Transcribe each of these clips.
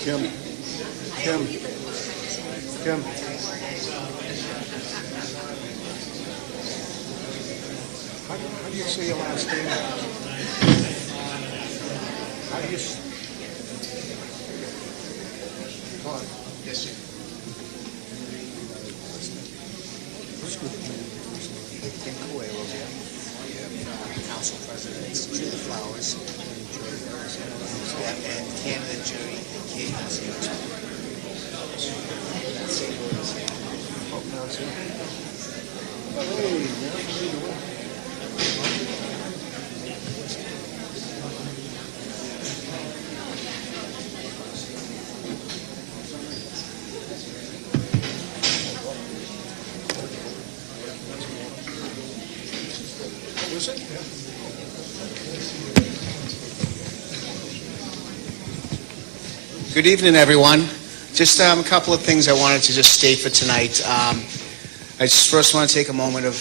Kim. Kim. Kim. How do you say your last name? How do you... Todd. Yes, sir. Kim Coelho here. We have council presidents, Judy Flowers, and candidate Jerry King is here too. Oh, now it's here. Hey, man, how you doing? Good evening, everyone. Just a couple of things I wanted to just state for tonight. I just first want to take a moment of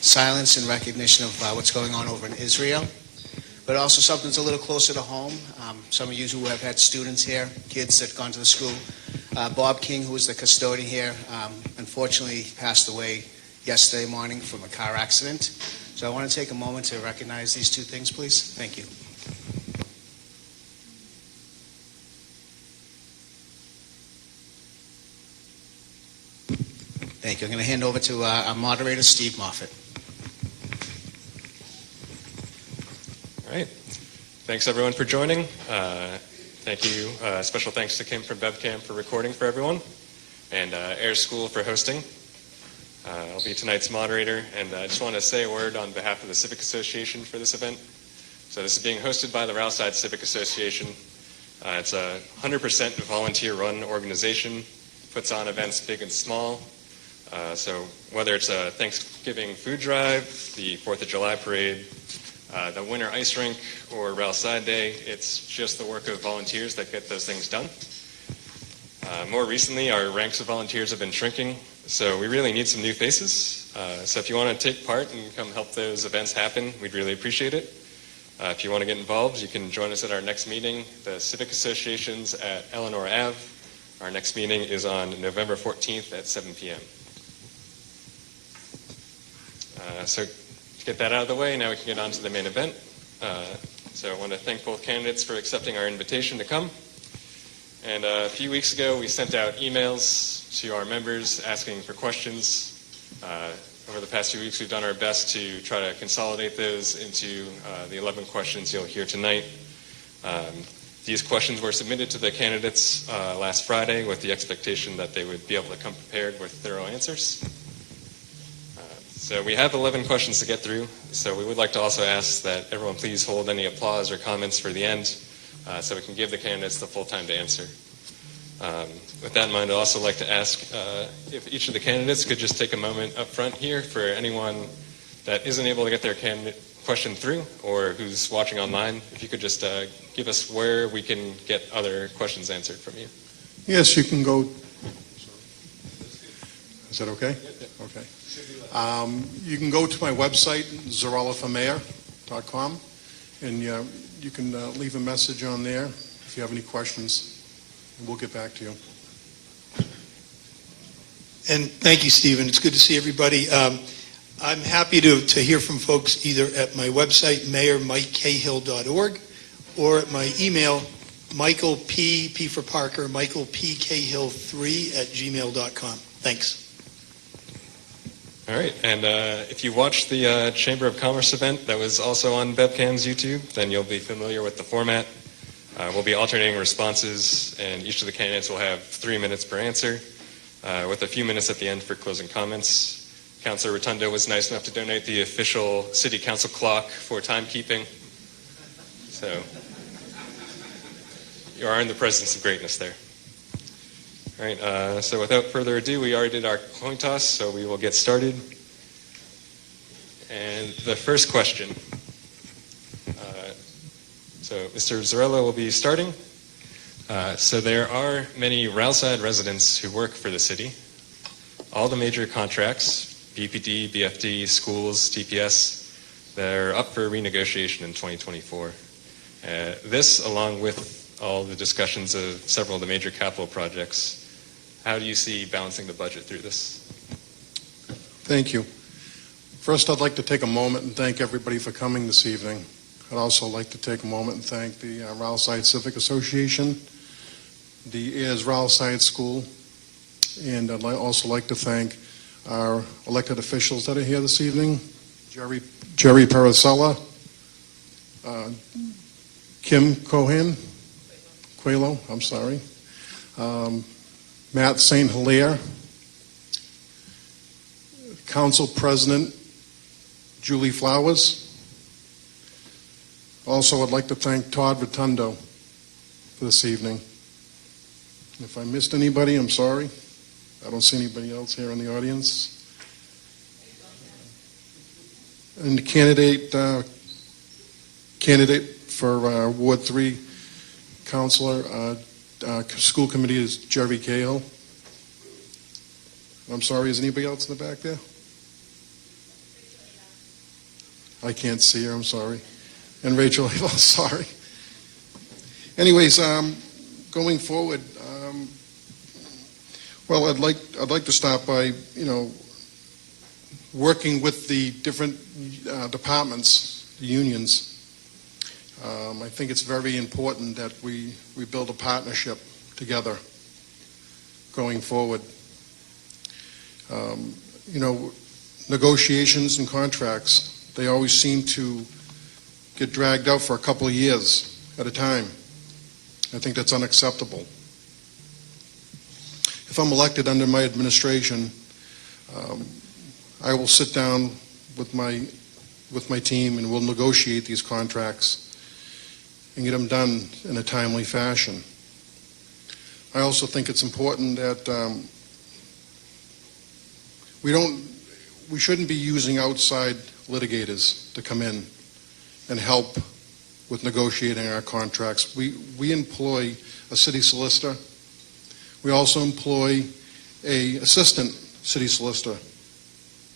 silence in recognition of what's going on over in Israel, but also something that's a little closer to home. Some of you who have had students here, kids that have gone to the school. Bob King, who was the custodian here, unfortunately passed away yesterday morning from a car accident. So I want to take a moment to recognize these two things, please. Thank you. Thank you. I'm going to hand over to our moderator, Steve Moffett. All right. Thanks, everyone, for joining. Thank you. Special thanks to Kim from BevCam for recording for everyone, and Air School for hosting. I'll be tonight's moderator, and I just want to say a word on behalf of the Civic Association for this event. So this is being hosted by the Ryal Civic Association. It's a 100% volunteer-run organization, puts on events big and small. So whether it's a Thanksgiving food drive, the 4th of July parade, the winter ice rink, or Ryal Side Day, it's just the work of volunteers that get those things done. More recently, our ranks of volunteers have been shrinking, so we really need some new faces. So if you want to take part and come help those events happen, we'd really appreciate it. If you want to get involved, you can join us at our next meeting, the Civic Associations at Eleanor Ave. Our next meeting is on November 14th at 7 p.m. So to get that out of the way, now we can get on to the main event. So I want to thank both candidates for accepting our invitation to come. And a few weeks ago, we sent out emails to our members asking for questions. Over the past few weeks, we've done our best to try to consolidate those into the 11 questions you'll hear tonight. These questions were submitted to the candidates last Friday with the expectation that they would be able to come prepared with thorough answers. So we have 11 questions to get through, so we would like to also ask that everyone please hold any applause or comments for the end so we can give the candidates the full time to answer. With that in mind, I'd also like to ask if each of the candidates could just take a moment up front here for anyone that isn't able to get their question through or who's watching online, if you could just give us where we can get other questions answered from you. Yes, you can go. Is that okay? Okay. You can go to my website, zarelaformayor.com, and you can leave a message on there if you have any questions, and we'll get back to you. And thank you, Stephen. It's good to see everybody. I'm happy to hear from folks either at my website, mayormikecahill.org, or at my email, Michael P for Parker, Michael P. Cahill3 at gmail.com. Thanks. All right, and if you watched the Chamber of Commerce event that was also on BevCam's YouTube, then you'll be familiar with the format. We'll be alternating responses, and each of the candidates will have 3 minutes per answer, with a few minutes at the end for closing comments. Councilor Rotundo was nice enough to donate the official city council clock for timekeeping. So you are in the presence of greatness there. All right, so without further ado, we already did our coin toss, so we will get started. And the first question. So Mr. Zarella will be starting. So there are many Ryalside residents who work for the city. All the major contracts, BPD, BFD, schools, TPS, they're up for renegotiation in 2024. This, along with all the discussions of several of the major capital projects, how do you see balancing the budget through this? Thank you. First, I'd like to take a moment and thank everybody for coming this evening. I'd also like to take a moment and thank the Ryal Side Civic Association, the Ayers Ryal Side School, and I'd also like to thank our elected officials that are here this evening, Jerry Paracella, Kim Cohen, Quelo, I'm sorry, Matt St. Hilaire, Council President Julie Flowers. Also, I'd like to thank Todd Rotundo for this evening. If I missed anybody, I'm sorry. I don't see anybody else here in the audience. And the candidate for Ward 3 Councilor, school committee is Jerry Cahill. I'm sorry, is anybody else in the back there? I can't see her, I'm sorry. And Rachel, I'm sorry. Anyways, going forward, well, I'd like to start by, working with the different departments, the unions. I think it's very important that we build a partnership together going forward. Negotiations and contracts, they always seem to get dragged out for a couple of years at a time. I think that's unacceptable. If I'm elected under my administration, I will sit down with my team and we'll negotiate these contracts and get them done in a timely fashion. I also think it's important that we shouldn't be using outside litigators to come in and help with negotiating our contracts. We employ a city solicitor. We also employ an assistant city solicitor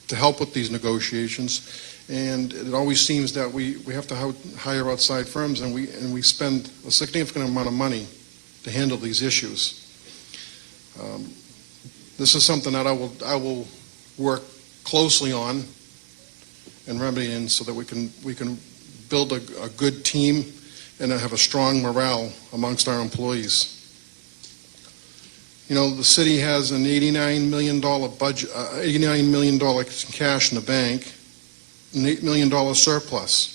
to help with these negotiations. And it always seems that we have to hire outside firms, and we spend a significant amount of money to handle these issues. This is something that I will work closely on and remedying so that we can build a good team and have a strong morale amongst our employees. The city has an $89 million budget, $89 million cash in the bank, an $8 million surplus.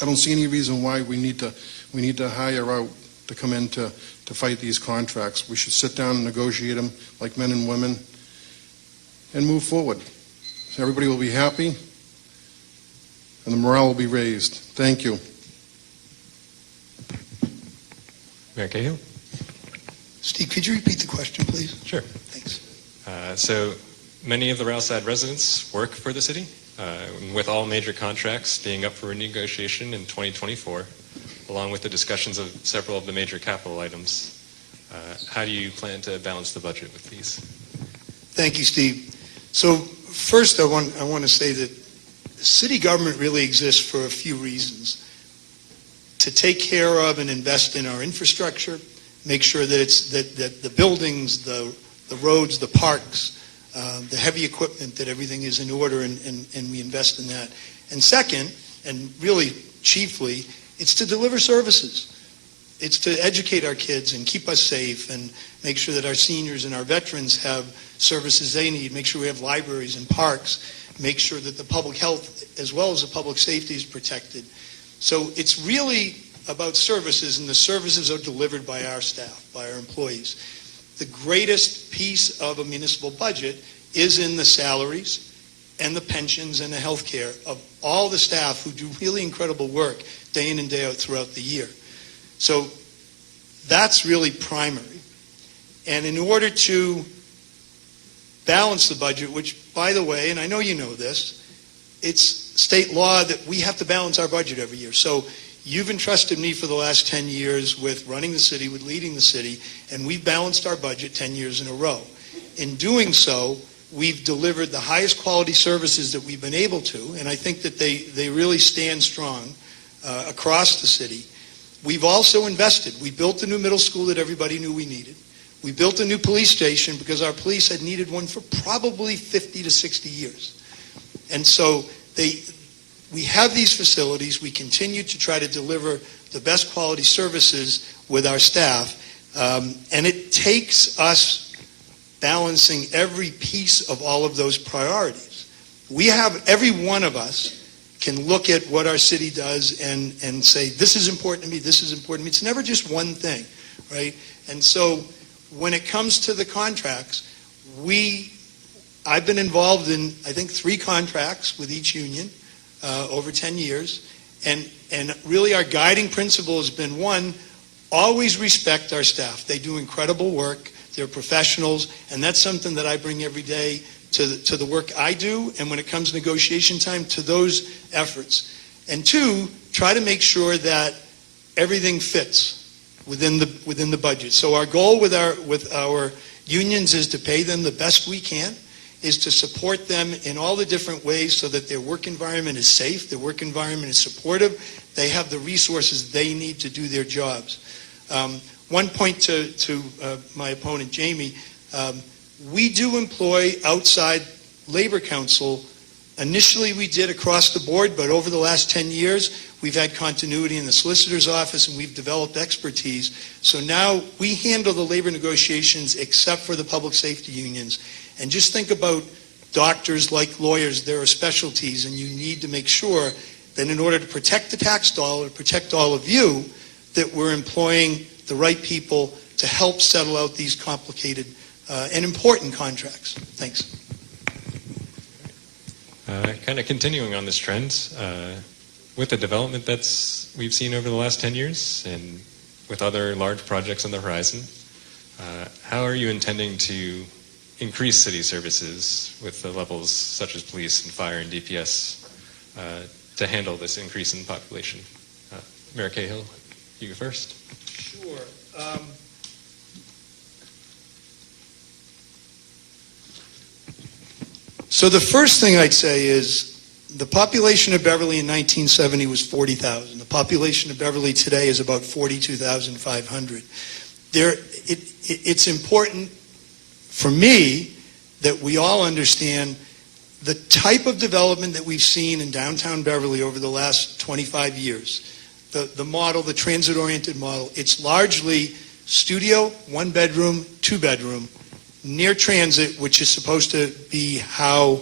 I don't see any reason why we need to hire out to come in to fight these contracts. We should sit down and negotiate them like men and women and move forward. So everybody will be happy and the morale will be raised. Thank you. Mayor Cahill? Steve, could you repeat the question, please? Sure. Thanks. So many of the Ryal Side residents work for the city, with all major contracts being up for renegotiation in 2024, along with the discussions of several of the major capital items. How do you plan to balance the budget with these? Thank you, Steve. So first, I want to say that city government really exists for a few reasons. To take care of and invest in our infrastructure, make sure that the buildings, the roads, the parks, the heavy equipment, that everything is in order and we invest in that. And second, and really chiefly, it's to deliver services. It's to educate our kids and keep us safe and make sure that our seniors and our veterans have services they need, make sure we have libraries and parks, make sure that the public health as well as the public safety is protected. So it's really about services, and the services are delivered by our staff, by our employees. The greatest piece of a municipal budget is in the salaries and the pensions and the health care of all the staff who do really incredible work day in and day out throughout the year. So that's really primary. And in order to balance the budget, which, by the way, and I know you know this, it's state law that we have to balance our budget every year. So you've entrusted me for the last 10 years with running the city, with leading the city, and we've balanced our budget 10 years in a row. In doing so, we've delivered the highest quality services that we've been able to, and I think that they really stand strong across the city. We've also invested. We built the new middle school that everybody knew we needed. We built a new police station because our police had needed one for probably 50 to 60 years. And so we have these facilities. We continue to try to deliver the best quality services with our staff. And it takes us balancing every piece of all of those priorities. Every one of us can look at what our city does and say, this is important to me, this is important to me. It's never just one thing, right? And so when it comes to the contracts, I've been involved in, I think, 3 contracts with each union over 10 years. And really our guiding principle has been, one, always respect our staff. They do incredible work. They're professionals. And that's something that I bring every day to the work I do, and when it comes to negotiation time, to those efforts. And 2, try to make sure that everything fits within the budget. So our goal with our unions is to pay them the best we can, is to support them in all the different ways so that their work environment is safe, their work environment is supportive, they have the resources they need to do their jobs. One point to my opponent, Jamie, we do employ outside labor counsel. Initially we did across the board, but over the last 10 years we've had continuity in the solicitor's office and we've developed expertise. So now we handle the labor negotiations except for the public safety unions. And just think about doctors like lawyers, there are specialties, and you need to make sure that in order to protect the tax dollar, protect all of you, that we're employing the right people to help settle out these complicated and important contracts. Thanks. Kind of continuing on this trend, with the development we've seen over the last 10 years and with other large projects on the horizon, how are you intending to increase city services with the levels such as police and fire and DPS to handle this increase in population? Mayor Cahill, you go first. Sure. So the first thing I'd say is the population of Beverly in 1970 was 40,000. The population of Beverly today is about 42,500. It's important for me that we all understand the type of development that we've seen in downtown Beverly over the last 25 years. The model, the transit-oriented model, it's largely studio, 1 bedroom, 2 bedroom, near transit, which is supposed to be how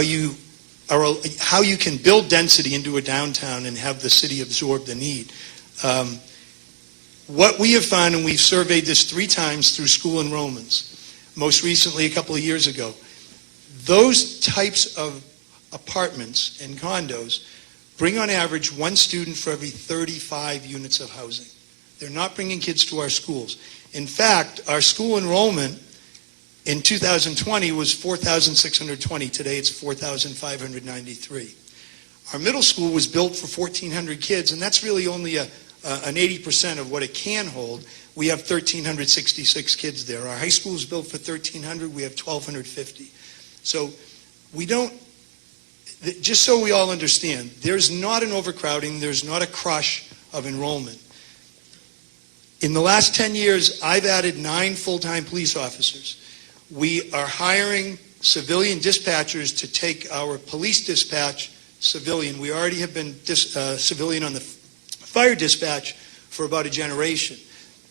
you can build density into a downtown and have the city absorb the need. What we have found, and we've surveyed this 3 times through school enrollments, most recently a couple of years ago, those types of apartments and condos bring on average 1 student for every 35 units of housing. They're not bringing kids to our schools. In fact, our school enrollment in 2020 was 4,620. Today it's 4,593. Our middle school was built for 1,400 kids, and that's really only an 80% of what it can hold. We have 1,366 kids there. Our high school is built for 1,300. We have 1,250. So we don't, just so we all understand, there's not an overcrowding, there's not a crush of enrollment. In the last 10 years, I've added 9 full-time police officers. We are hiring civilian dispatchers to take our police dispatch civilian. We already have been civilian on the fire dispatch for about a generation.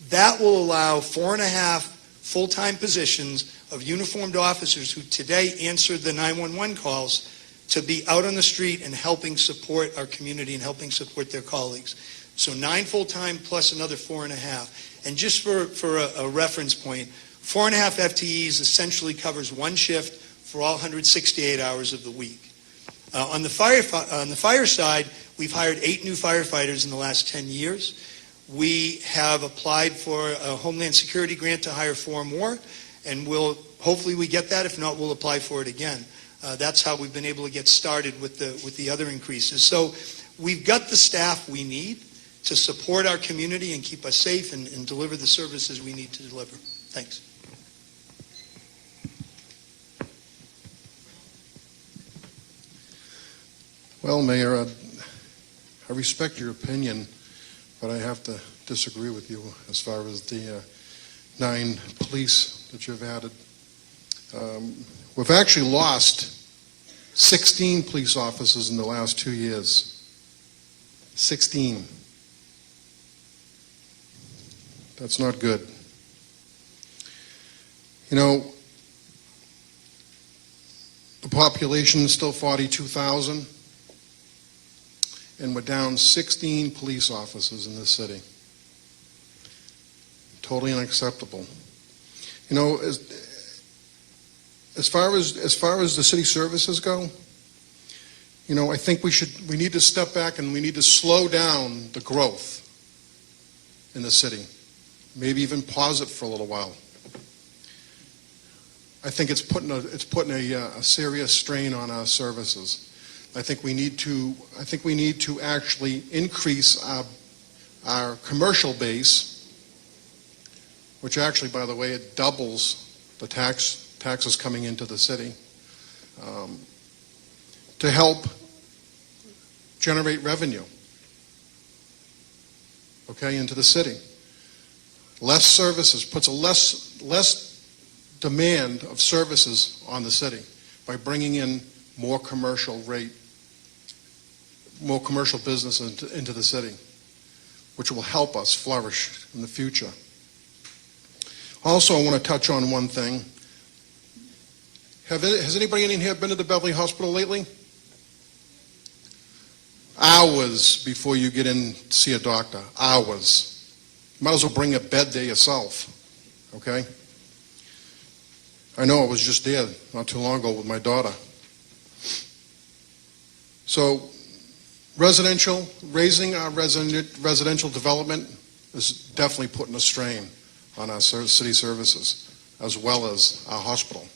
That will allow 4.5 full-time positions of uniformed officers who today answer the 911 calls to be out on the street and helping support our community and helping support their colleagues. So 9 full-time plus another 4.5. And just for a reference point, 4.5 FTEs essentially covers 1 shift for all 168 hours of the week. On the fire side, we've hired 8 new firefighters in the last 10 years. We have applied for a Homeland Security grant to hire 4 more, and hopefully we get that. If not, we'll apply for it again. That's how we've been able to get started with the other increases. So we've got the staff we need to support our community and keep us safe and deliver the services we need to deliver. Thanks. Well, Mayor, I respect your opinion, but I have to disagree with you as far as the 9 police that you've added. We've actually lost 16 police officers in the last 2 years. 16. That's not good. You know, the population is still 42,000, and we're down 16 police officers in this city. Totally unacceptable. You know, as far as the city services go, you know, I think we need to step back and we need to slow down the growth in the city. Maybe even pause it for a little while. I think it's putting a serious strain on our services. I think we need to actually increase our commercial base, which actually, by the way, it doubles the taxes coming into the city, to help generate revenue, okay, into the city. Less services puts a less demand of services on the city by bringing in more commercial business into the city, which will help us flourish in the future. Also, I want to touch on one thing. Has anybody in here been to the Beverly Hospital lately? Hours before you get in to see a doctor. Hours. You might as well bring a bed there yourself. Okay? I know I was just there not too long ago with my daughter. So, raising our residential development is definitely putting a strain on our city services as well as our hospital.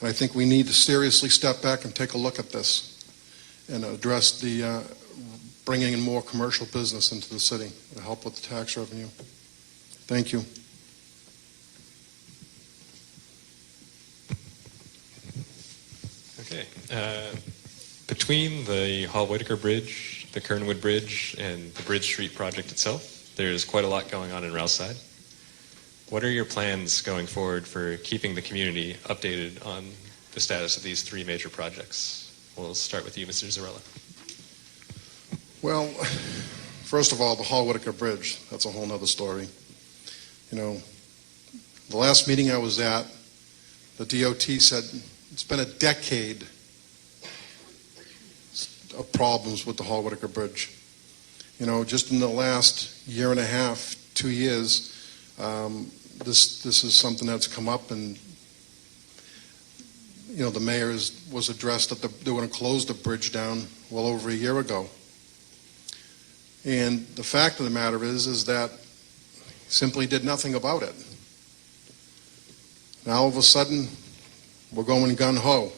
And I think we need to seriously step back and take a look at this and address the bringing in more commercial business into the city to help with the tax revenue. Thank you. Okay. Between the Hall-Whitaker Bridge, the Kernwood Bridge, and the Bridge Street project itself, there's quite a lot going on in Ryal's side. What are your plans going forward for keeping the community updated on the status of these 3 major projects? We'll start with you, Mr. Zarella. Well, first of all, the Hall-Whitaker Bridge, that's a whole nother story. You know, the last meeting I was at, the DOT said it's been a decade of problems with the Hall-Whitaker Bridge. You know, just in the last year and a half, 2 years, this is something that's come up, and you know, the mayor was addressed that they were going to close the bridge down well over a year ago. And the fact of the matter is that he simply did nothing about it. Now all of a sudden, we're going gun-ho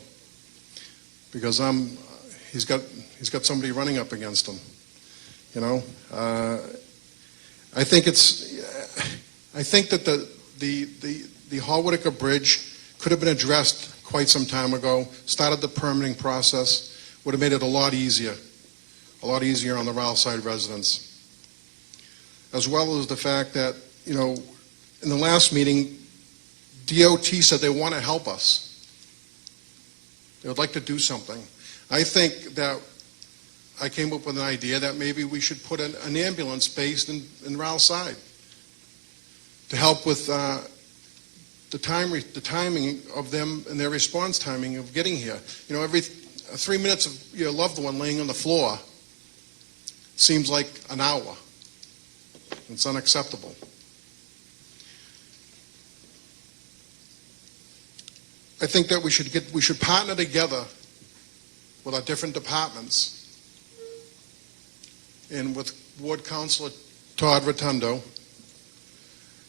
because he's got somebody running up against him. You know, I think that the Hall-Whitaker Bridge could have been addressed quite some time ago. Started the permitting process, would have made it a lot easier on the Ryal side residents, as well as the fact that, you know, in the last meeting, DOT said they want to help us. They would like to do something. I think that I came up with an idea that maybe we should put an ambulance based in Ryal side to help with the timing of them and their response timing of getting here. You know, every 3 minutes of your loved one laying on the floor seems like an hour. It's unacceptable. I think that we should partner together with our different departments and with Ward Councilor Todd Rotundo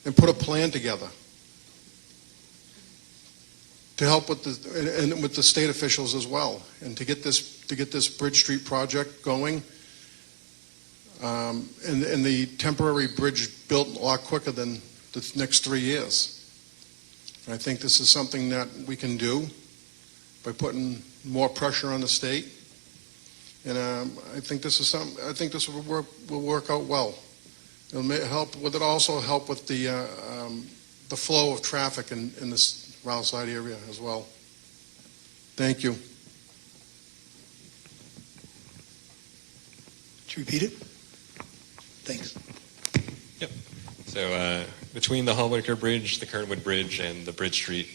and put a plan together to help with the state officials as well, and to get this Bridge Street project going, and the temporary bridge built a lot quicker than the next 3 years. And I think this is something that we can do by putting more pressure on the state, and I think this will work out well Would it also help with the flow of traffic in this Ryal side area as well? Thank you. Could you repeat it? Thanks. Yep. So between the Hallwicker Bridge, the Kernwood Bridge, and the Bridge Street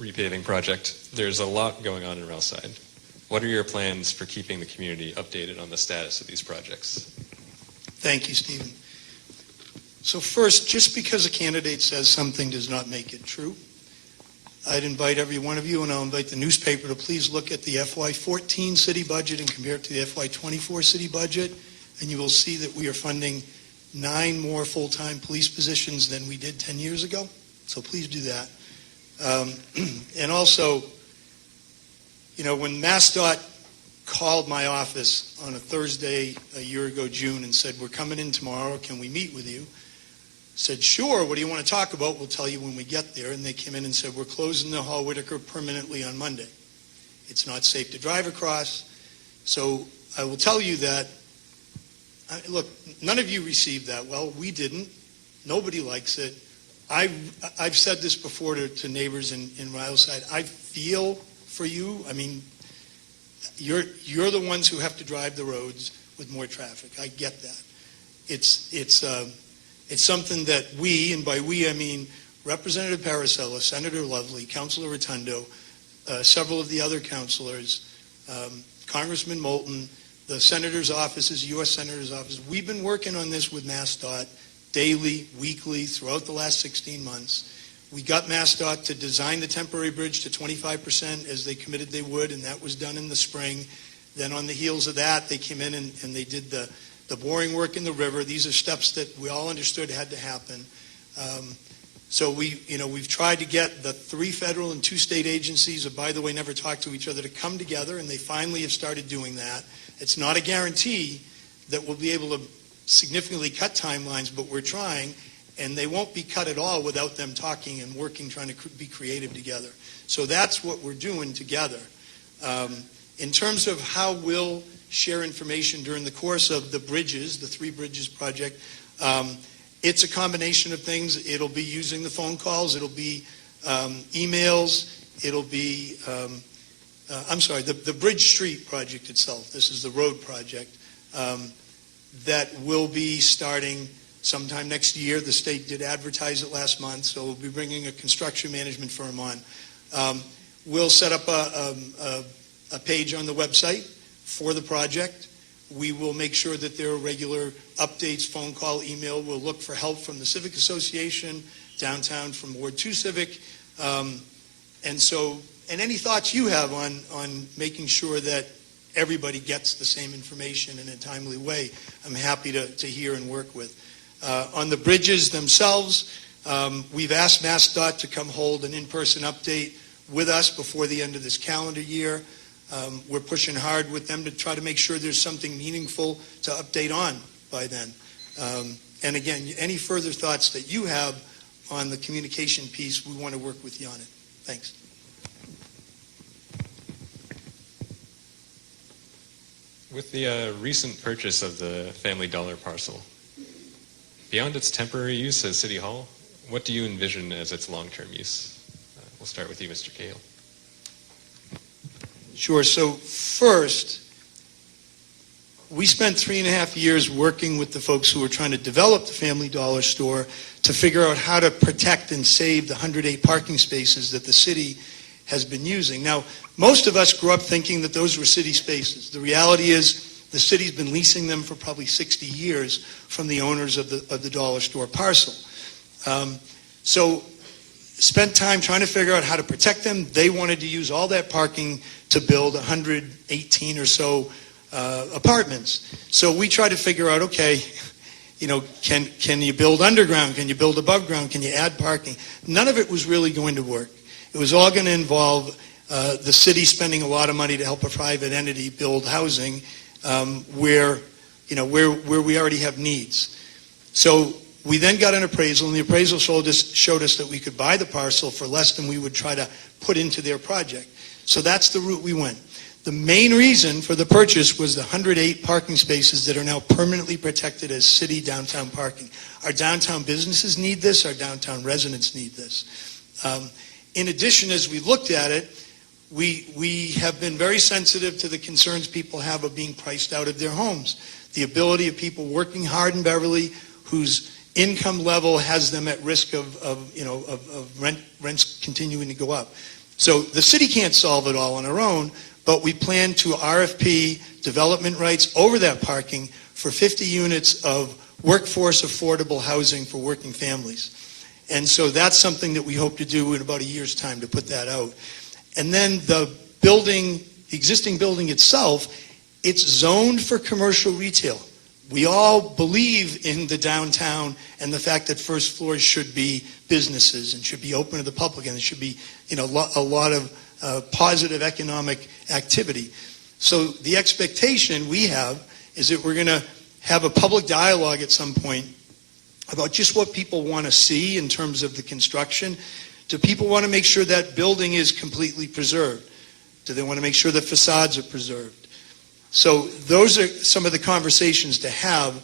repaving project, there's a lot going on in Ryal side. What are your plans for keeping the community updated on the status of these projects? Thank you, Stephen. So first, just because a candidate says something does not make it true. I'd invite every one of you, and I'll invite the newspaper, to please look at the FY14 city budget and compare it to the FY24 city budget, and you will see that we are funding 9 more full-time police positions than we did 10 years ago. So please do that. And also, when MassDOT called my office on a Thursday a year ago, June, and said, we're coming in tomorrow, can we meet with you? Said, sure, what do you want to talk about? We'll tell you when we get there. And they came in and said, we're closing the Hall Whitaker permanently on Monday. It's not safe to drive across. So I will tell you that, look, none of you received that well. We didn't. Nobody likes it. I've said this before to neighbors in Ryal side. I feel for you. I mean, you're the ones who have to drive the roads with more traffic. I get that. It's something that we, and by we I mean Representative Paracella, Senator Lovely, Councilor Rotundo, several of the other councilors, Congressman Moulton, the Senator's offices, U.S. Senator's office. We've been working on this with MassDOT daily, weekly, throughout the last 16 months. We got MassDOT to design the temporary bridge to 25% as they committed they would, and that was done in the spring. Then on the heels of that, they came in and they did the boring work in the river. These are steps that we all understood had to happen. So we've tried to get the 3 federal and 2 state agencies, who, by the way, never talked to each other, to come together, and they finally have started doing that. It's not a guarantee that we'll be able to significantly cut timelines, but we're trying, and they won't be cut at all without them talking and working, trying to be creative together. So that's what we're doing together. In terms of how we'll share information during the course of the bridges, the 3 bridges project, it's a combination of things. It'll be using the phone calls. It'll be emails. It'll be, the Bridge Street project itself. This is the road project that will be starting sometime next year. The state did advertise it last month, so we'll be bringing a construction management firm on. We'll set up a page on the website for the project. We will make sure that there are regular updates, phone call, email. We'll look for help from the Civic Association, downtown from Ward 2 Civic. And any thoughts you have on making sure that everybody gets the same information in a timely way, I'm happy to hear and work with. On the bridges themselves, we've asked MassDOT to come hold an in-person update with us before the end of this calendar year. We're pushing hard with them to try to make sure there's something meaningful to update on by then. And again, any further thoughts that you have on the communication piece, we want to work with you on it. Thanks. With the recent purchase of the Family Dollar parcel, beyond its temporary use as City Hall, what do you envision as its long-term use? We'll start with you, Mr. Cahill. Sure. So first, we spent 3.5 years working with the folks who were trying to develop the Family Dollar store to figure out how to protect and save the 108 parking spaces that the city has been using. Now, most of us grew up thinking that those were city spaces. The reality is the city's been leasing them for probably 60 years from the owners of the dollar store parcel. So spent time trying to figure out how to protect them. They wanted to use all that parking to build 118 or so apartments. So we tried to figure out, okay, can you build underground? Can you build above ground? Can you add parking? None of it was really going to work. It was all going to involve the city spending a lot of money to help a private entity build housing where we already have needs. So we then got an appraisal, and the appraisal showed us that we could buy the parcel for less than we would try to put into their project. So that's the route we went. The main reason for the purchase was the 108 parking spaces that are now permanently protected as city downtown parking. Our downtown businesses need this, our downtown residents need this. In addition, as we looked at it, we have been very sensitive to the concerns people have of being priced out of their homes. The ability of people working hard in Beverly whose income level has them at risk of rents continuing to go up. So the city can't solve it all on our own, but we plan to RFP development rights over that parking for 50 units of workforce affordable housing for working families. And so that's something that we hope to do in about a year's time to put that out. And then the building, the existing building itself, it's zoned for commercial retail. We all believe in the downtown and the fact that first floors should be businesses and should be open to the public, and there should be a lot of positive economic activity. So the expectation we have is that we're going to have a public dialogue at some point about just what people want to see in terms of the construction. Do people want to make sure that building is completely preserved? Do they want to make sure the facades are preserved? So those are some of the conversations to have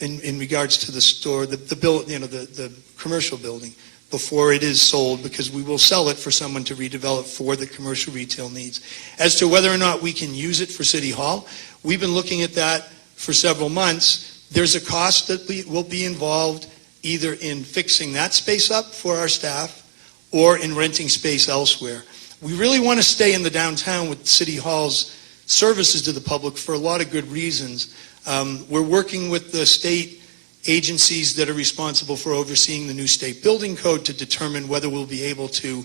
in regards to the store, the commercial building, before it is sold, because we will sell it for someone to redevelop for the commercial retail needs. As to whether or not we can use it for City Hall, we've been looking at that for several months. There's a cost that will be involved either in fixing that space up for our staff or in renting space elsewhere. We really want to stay in the downtown with City Hall's services to the public for a lot of good reasons. We're working with the state agencies that are responsible for overseeing the new state building code to determine whether we'll be able to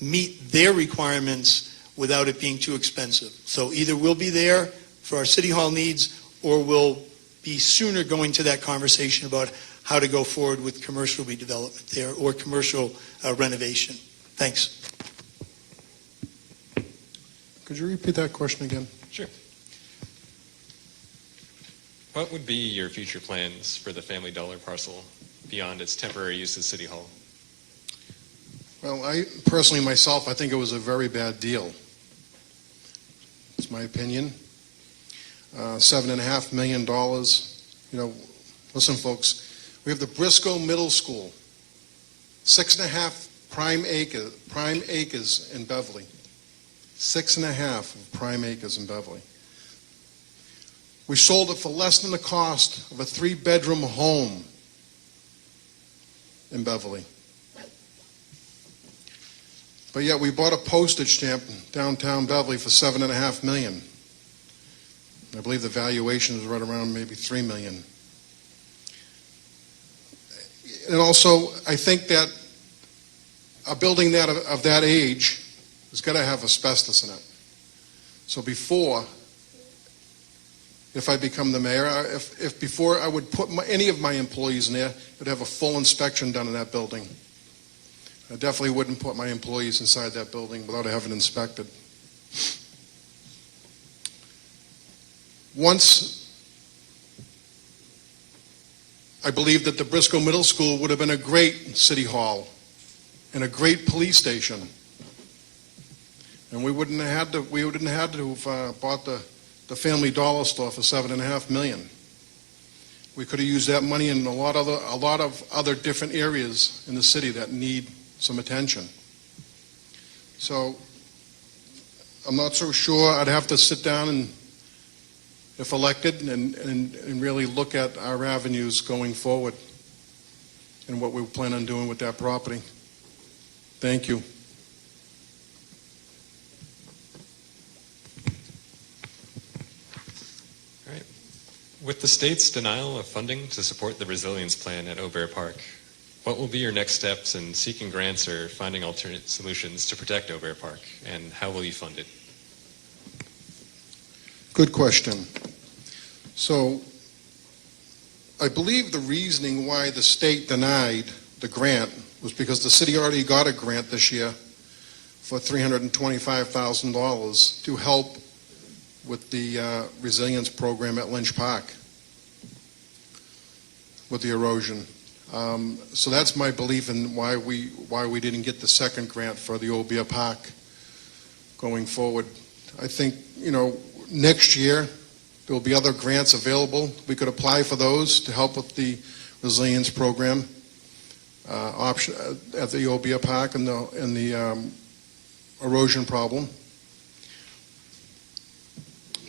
meet their requirements without it being too expensive. So either we'll be there for our City Hall needs, or we'll be sooner going to that conversation about how to go forward with commercial redevelopment there or commercial renovation. Thanks. Could you repeat that question again? Sure. What would be your future plans for the Family Dollar parcel beyond its temporary use as City Hall? Well, I personally, myself, I think it was a very bad deal. It's my opinion. $7.5 million. Listen, folks, we have the Briscoe Middle School, 6.5 prime acres in Beverly. 6.5 of prime acres in Beverly. We sold it for less than the cost of a 3-bedroom home in Beverly. But yet we bought a postage stamp in downtown Beverly for $7.5 million. I believe the valuation is right around maybe $3 million. And also, I think that a building of that age has got to have asbestos in it. So before, if I become the mayor, if before I would put any of my employees in there, I'd have a full inspection done in that building. I definitely wouldn't put my employees inside that building without having it inspected. Once, I believe that the Briscoe Middle School would have been a great city hall and a great police station. And we wouldn't have had to have bought the Family Dollar store for $7.5 million. We could have used that money in a lot of other different areas in the city that need some attention. So I'm not so sure. I'd have to sit down and, if elected, and really look at our avenues going forward and what we plan on doing with that property. Thank you. All right. With the state's denial of funding to support the resilience plan at Oar Park, what will be your next steps in seeking grants or finding alternate solutions to protect Oar Park, and how will you fund it? Good question. So I believe the reasoning why the state denied the grant was because the city already got a grant this year for $325,000 to help with the resilience program at Lynch Park with the erosion. So that's my belief in why we didn't get the second grant for the Oar Park going forward. I think, next year there will be other grants available. We could apply for those to help with the resilience program option at the Oar Park and the erosion problem.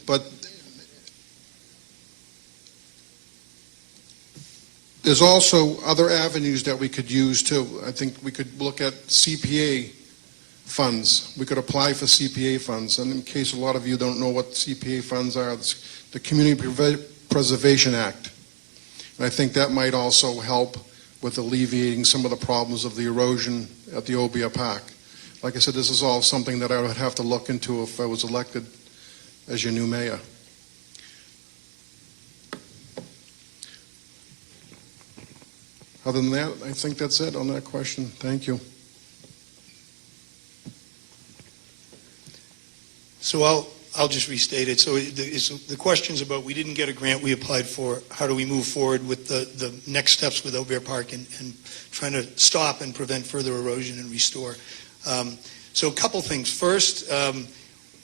But there's also other avenues that we could use too. I think we could look at CPA funds. We could apply for CPA funds. And in case a lot of you don't know what CPA funds are, it's the Community Preservation Act. And I think that might also help with alleviating some of the problems of the erosion at the Oar Park. Like I said, this is all something that I would have to look into if I was elected as your new mayor. Other than that, I think that's it on that question. Thank you. So I'll just restate it. So the question's about, we didn't get a grant we applied for. How do we move forward with the next steps with Oar Park and trying to stop and prevent further erosion and restore? So a couple things. First,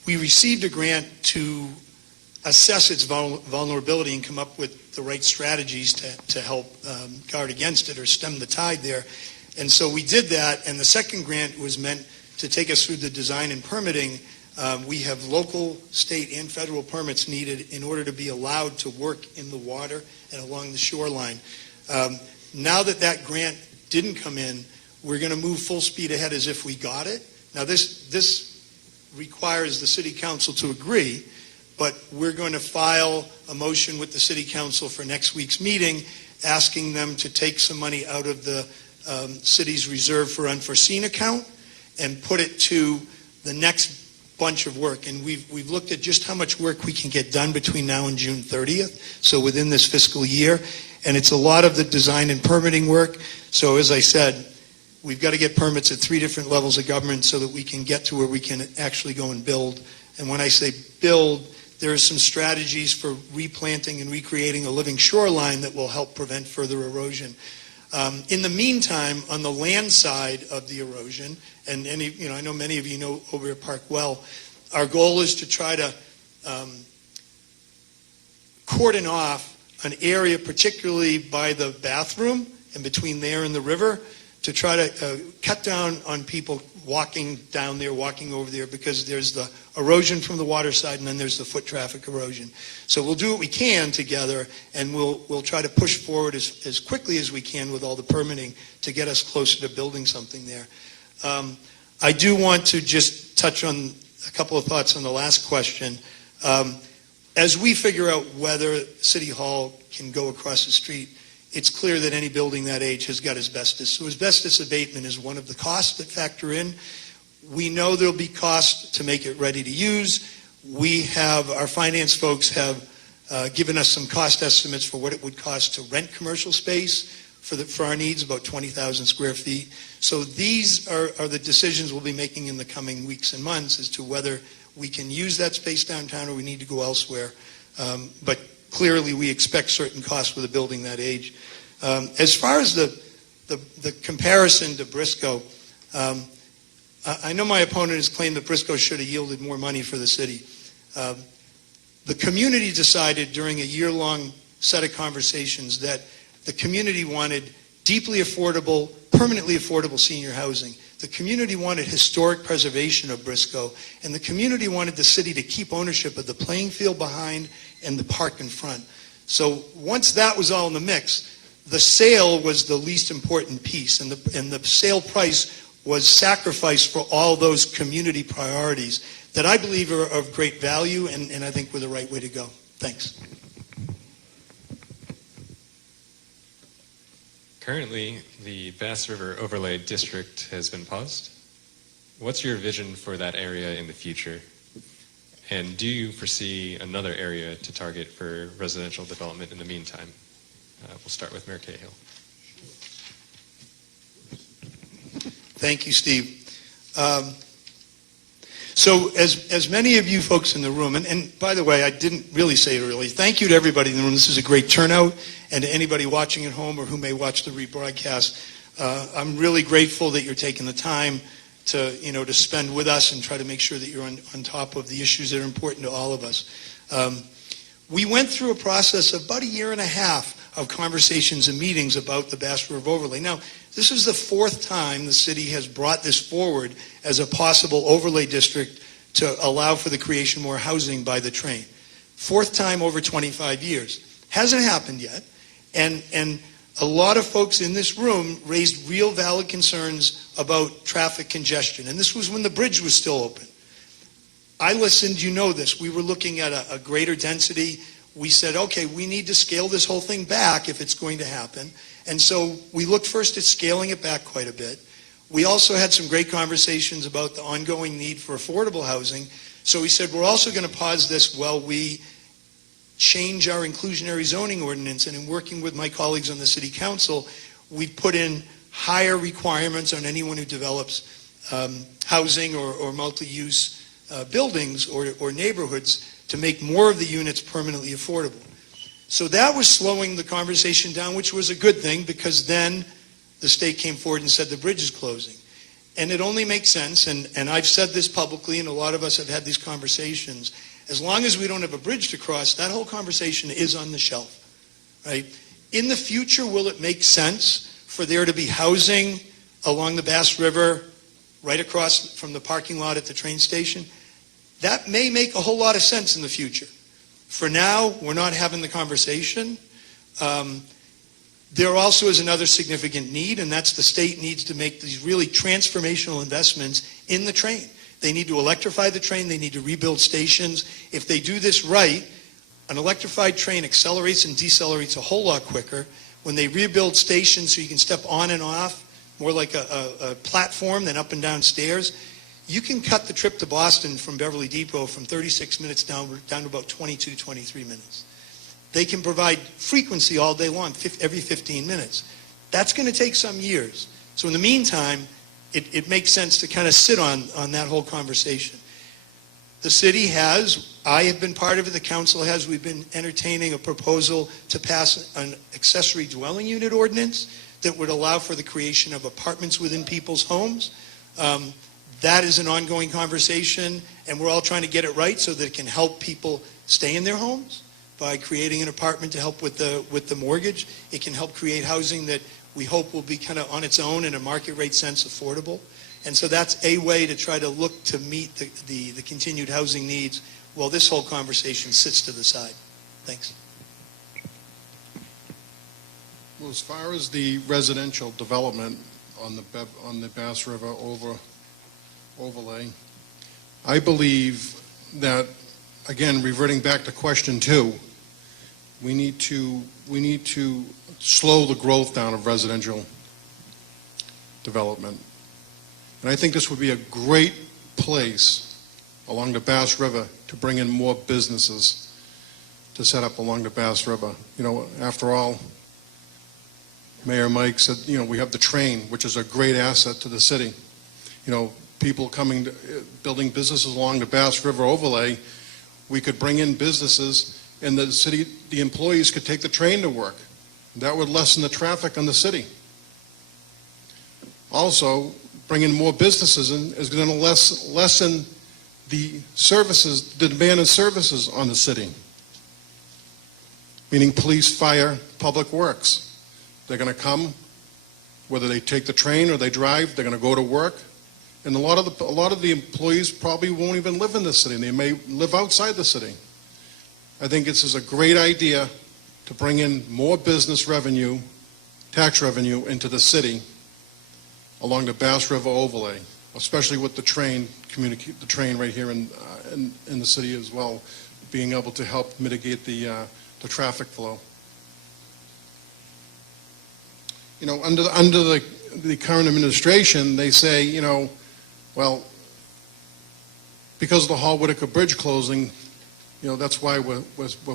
we received a grant to assess its vulnerability and come up with the right strategies to help guard against it or stem the tide there. And so we did that, and the second grant was meant to take us through the design and permitting. We have local, state, and federal permits needed in order to be allowed to work in the water and along the shoreline. Now that grant didn't come in, we're going to move full speed ahead as if we got it. Now this requires the City Council to agree, but we're going to file a motion with the City Council for next week's meeting, asking them to take some money out of the city's reserve for unforeseen account and put it to the next bunch of work. And we've looked at just how much work we can get done between now and June 30th, so within this fiscal year. And it's a lot of the design and permitting work. So as I said, we've got to get permits at 3 different levels of government so that we can get to where we can actually go and build. And when I say build, there are some strategies for replanting and recreating a living shoreline that will help prevent further erosion. In the meantime, on the land side of the erosion, and I know many of you know Oar Park well, our goal is to try to cordon off an area, particularly by the bathroom and between there and the river, to try to cut down on people walking down there, walking over there, because there's the erosion from the water side and then there's the foot traffic erosion. So we'll do what we can together, and we'll try to push forward as quickly as we can with all the permitting to get us closer to building something there. I do want to just touch on a couple of thoughts on the last question. As we figure out whether City Hall can go across the street, it's clear that any building that age has got asbestos. So asbestos abatement is one of the costs that factor in. We know there'll be costs to make it ready to use. Our finance folks have given us some cost estimates for what it would cost to rent commercial space for our needs, about 20,000 square feet. So these are the decisions we'll be making in the coming weeks and months as to whether we can use that space downtown or we need to go elsewhere. But clearly we expect certain costs with a building that age. As far as the comparison to Briscoe, I know my opponent has claimed that Briscoe should have yielded more money for the city. The community decided during a year-long set of conversations that the community wanted deeply affordable, permanently affordable senior housing. The community wanted historic preservation of Briscoe, and the community wanted the city to keep ownership of the playing field behind and the park in front. So once that was all in the mix, the sale was the least important piece, and the sale price was sacrificed for all those community priorities that I believe are of great value and I think were the right way to go. Thanks. Currently, the Bass River Overlay District has been paused. What's your vision for that area in the future? And do you foresee another area to target for residential development in the meantime? We'll start with Mayor Cahill. Thank you, Steve. So as many of you folks in the room, and by the way, I didn't really say it earlier, thank you to everybody in the room. This is a great turnout, and to anybody watching at home or who may watch the rebroadcast, I'm really grateful that you're taking the time to spend with us and try to make sure that you're on top of the issues that are important to all of us. We went through a process of about a year and a half of conversations and meetings about the Bass River overlay. Now, this is the fourth time the city has brought this forward as a possible overlay district to allow for the creation of more housing by the train. Fourth time over 25 years. Hasn't happened yet. And a lot of folks in this room raised real valid concerns about traffic congestion. And this was when the bridge was still open. I listened, you know this. We were looking at a greater density. We said, okay, we need to scale this whole thing back if it's going to happen. And so we looked first at scaling it back quite a bit. We also had some great conversations about the ongoing need for affordable housing. So we said, we're also going to pause this while we change our inclusionary zoning ordinance. And in working with my colleagues on the city council, we put in higher requirements on anyone who develops housing or multi-use buildings or neighborhoods to make more of the units permanently affordable. So that was slowing the conversation down, which was a good thing, because then the state came forward and said the bridge is closing. And it only makes sense, and I've said this publicly, and a lot of us have had these conversations, as long as we don't have a bridge to cross, that whole conversation is on the shelf, right? In the future, will it make sense for there to be housing along the Bass River, right across from the parking lot at the train station? That may make a whole lot of sense in the future. For now, we're not having the conversation. There also is another significant need, and that's the state needs to make these really transformational investments in the train. They need to electrify the train. They need to rebuild stations. If they do this right, an electrified train accelerates and decelerates a whole lot quicker. When they rebuild stations so you can step on and off, more like a platform than up and down stairs, you can cut the trip to Boston from Beverly Depot from 36 minutes down to about 22, 23 minutes. They can provide frequency all day long, every 15 minutes. That's going to take some years. So in the meantime, it makes sense to kind of sit on that whole conversation. The city has, I have been part of it, the council has, we've been entertaining a proposal to pass an accessory dwelling unit ordinance that would allow for the creation of apartments within people's homes. That is an ongoing conversation, and we're all trying to get it right so that it can help people stay in their homes by creating an apartment to help with the mortgage. It can help create housing that we hope will be kind of on its own in a market rate sense affordable. And so that's a way to try to look to meet the continued housing needs while this whole conversation sits to the side. Thanks. Well, as far as the residential development on the Bass River overlay, I believe that, again, reverting back to question 2, we need to slow the growth down of residential development. And I think this would be a great place along the Bass River to bring in more businesses to set up along the Bass River. You know, after all, Mayor Mike said, you know, we have the train, which is a great asset to the city. You know, people coming, building businesses along the Bass River overlay, we could bring in businesses, and the city, the employees could take the train to work. That would lessen the traffic on the city. Also, bringing more businesses in is going to lessen the services, the demand of services on the city, meaning police, fire, public works. They're going to come, whether they take the train or they drive, they're going to go to work. And a lot of the employees probably won't even live in the city. They may live outside the city. I think this is a great idea to bring in more business revenue, tax revenue into the city along the Bass River overlay, especially with the train, the train right here in the city as well, being able to help mitigate the traffic flow. You know, under the current administration, they say, you know, well, because of the Hall Whitaker Bridge closing, you know, that's why we're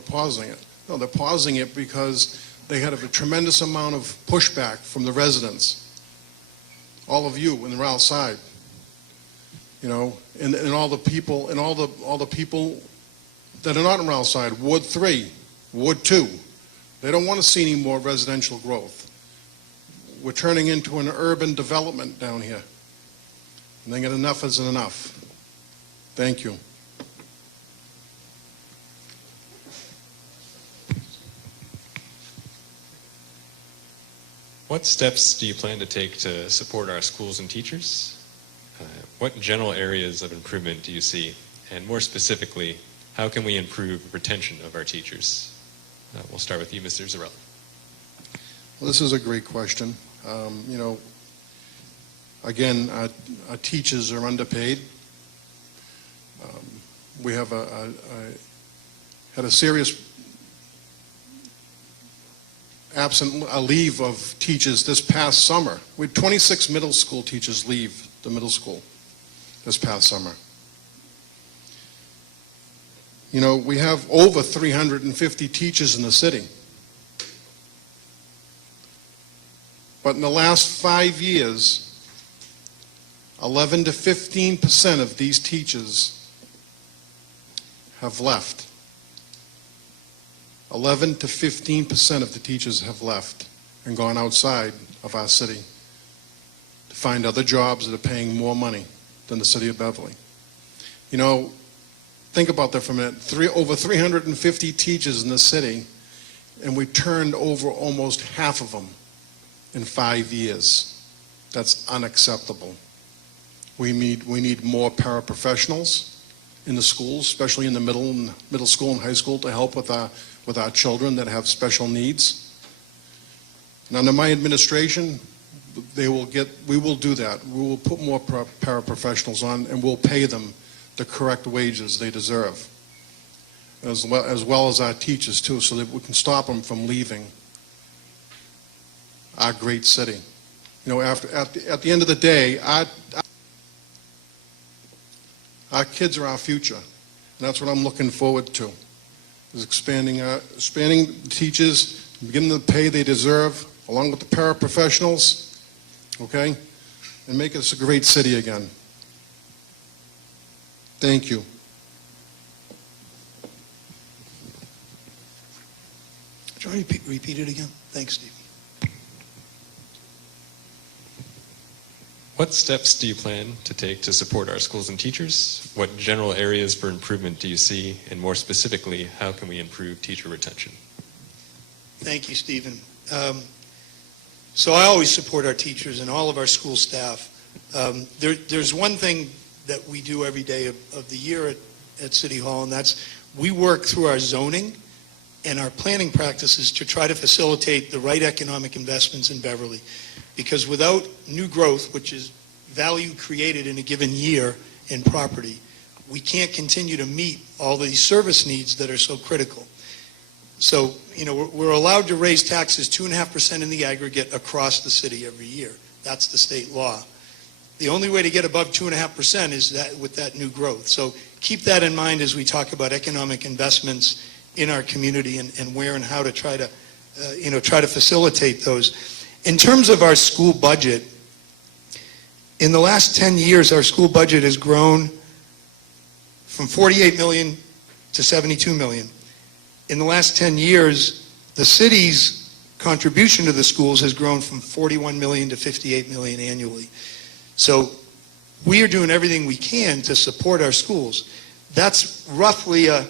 pausing it. No, they're pausing it because they had a tremendous amount of pushback from the residents, all of you in the Ryal side, you know, and all the people that are not in Ryal side, Ward 3, Ward 2, they don't want to see any more residential growth. We're turning into an urban development down here. And then enough isn't enough. Thank you. What steps do you plan to take to support our schools and teachers? What general areas of improvement do you see? And more specifically, how can we improve retention of our teachers? We'll start with you, Mr. Zarella. Well, this is a great question. You know, again, our teachers are underpaid. We have had a serious a leave of teachers this past summer. We had 26 middle school teachers leave the middle school this past summer. You know, we have over 350 teachers in the city. But in the last 5 years, 11 to 15% of these teachers have left. 11 to 15% of the teachers have left and gone outside of our city to find other jobs that are paying more money than the city of Beverly. You know, think about that for a minute. Over 350 teachers in the city, and we turned over almost half of them in 5 years. That's unacceptable. We need more paraprofessionals in the schools, especially in the middle school and high school, to help with our children that have special needs. And under my administration, we will do that. We will put more paraprofessionals on, and we'll pay them the correct wages they deserve, as well as our teachers too, so that we can stop them from leaving our great city. You know, at the end of the day, our kids are our future, and that's what I'm looking forward to, is expanding teachers, giving them the pay they deserve, along with the paraprofessionals, okay, and make us a great city again. Thank you. Try to repeat it again. Thanks, Steve. What steps do you plan to take to support our schools and teachers? What general areas for improvement do you see? And more specifically, how can we improve teacher retention? Thank you, Stephen. So I always support our teachers and all of our school staff. There's one thing that we do every day of the year at City Hall, and that's we work through our zoning and our planning practices to try to facilitate the right economic investments in Beverly. Because without new growth, which is value created in a given year in property, we can't continue to meet all these service needs that are so critical. So, you know, we're allowed to raise taxes 2.5% in the aggregate across the city every year. That's the state law. The only way to get above 2.5% is that with that new growth. So keep that in mind as we talk about economic investments in our community and where and how to try to, try to facilitate those. In terms of our school budget, in the last 10 years, our school budget has grown from $48 million to $72 million. In the last 10 years, the city's contribution to the schools has grown from $41 million to $58 million annually. So we are doing everything we can to support our schools. That's roughly a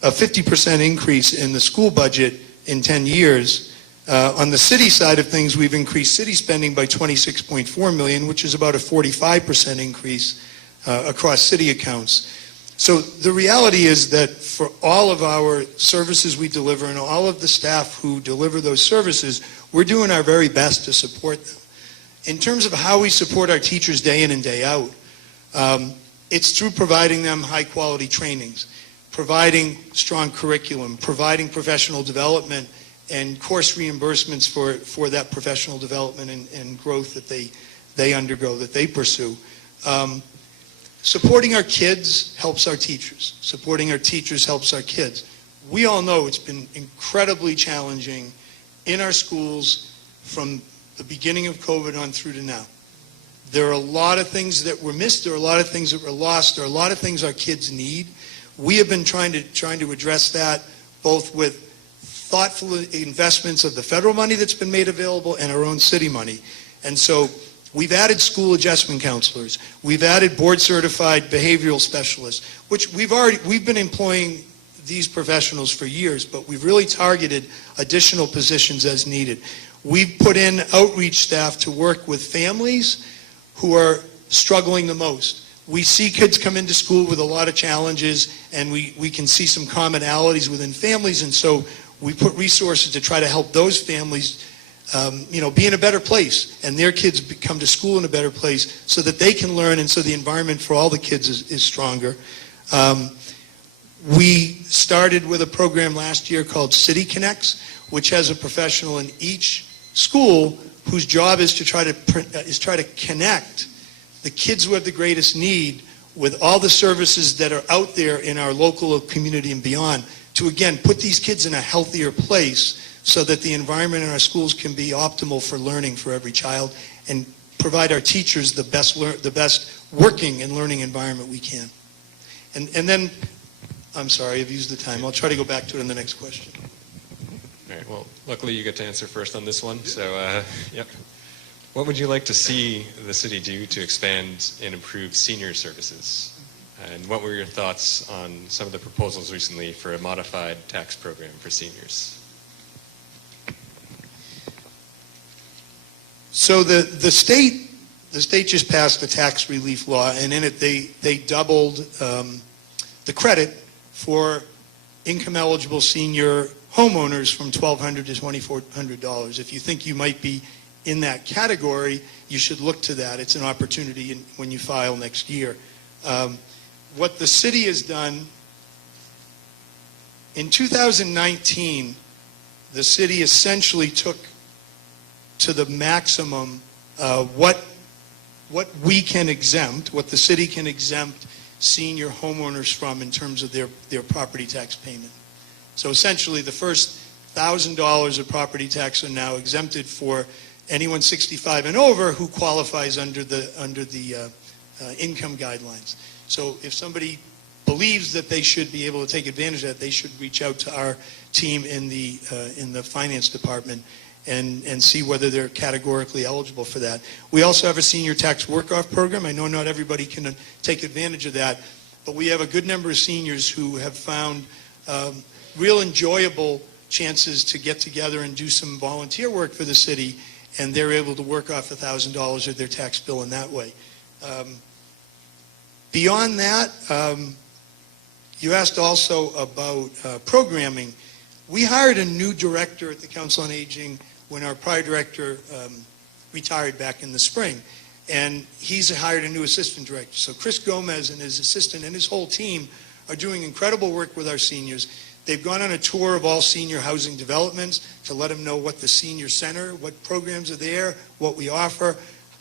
50% increase in the school budget in 10 years. On the city side of things, we've increased city spending by $26.4 million, which is about a 45% increase across city accounts. So the reality is that for all of our services we deliver and all of the staff who deliver those services, we're doing our very best to support them. In terms of how we support our teachers day in and day out, it's through providing them high-quality trainings, providing strong curriculum, providing professional development, and course reimbursements for that professional development and growth that they undergo, that they pursue. Supporting our kids helps our teachers. Supporting our teachers helps our kids. We all know it's been incredibly challenging in our schools from the beginning of COVID on through to now. There are a lot of things that were missed. There are a lot of things that were lost. There are a lot of things our kids need. We have been trying to address that both with thoughtful investments of the federal money that's been made available and our own city money. And so We've added school adjustment counselors. We've added board-certified behavioral specialists, which we've been employing these professionals for years, but we've really targeted additional positions as needed. We've put in outreach staff to work with families who are struggling the most. We see kids come into school with a lot of challenges, and we can see some commonalities within families, and so we put resources to try to help those families be in a better place, and their kids come to school in a better place so that they can learn, and so the environment for all the kids is stronger. We started with a program last year called City Connects, which has a professional in each school whose job is to try to connect the kids who have the greatest need with all the services that are out there in our local community and beyond, to again put these kids in a healthier place so that the environment in our schools can be optimal for learning for every child, and provide our teachers the best working and learning environment we can. And then, I'm sorry, I've used the time. I'll try to go back to it in the next question. All right, well, luckily you get to answer first on this one. So, yep. What would you like to see the city do to expand and improve senior services? And what were your thoughts on some of the proposals recently for a modified tax program for seniors? So the state just passed a tax relief law, and in it they doubled the credit for income eligible senior homeowners from $1,200 to $2,400. If you think you might be in that category, you should look to that. It's an opportunity when you file next year. What the city has done, in 2019, the city essentially took to the maximum what we can exempt, what the city can exempt senior homeowners from in terms of their property tax payment. So essentially the first $1,000 of property tax are now exempted for anyone 65 and over who qualifies under the income guidelines. So if somebody believes that they should be able to take advantage of that, they should reach out to our team in the finance department and see whether they're categorically eligible for that. We also have a senior tax work-off program. I know not everybody can take advantage of that, but we have a good number of seniors who have found real enjoyable chances to get together and do some volunteer work for the city, and they're able to work off $1,000 of their tax bill in that way. Beyond that, you asked also about programming. We hired a new director at the Council on Aging when our prior director retired back in the spring. And he's hired a new assistant director. So Chris Gomez and his assistant and his whole team are doing incredible work with our seniors. They've gone on a tour of all senior housing developments to let them know what the senior center, what programs are there, what we offer,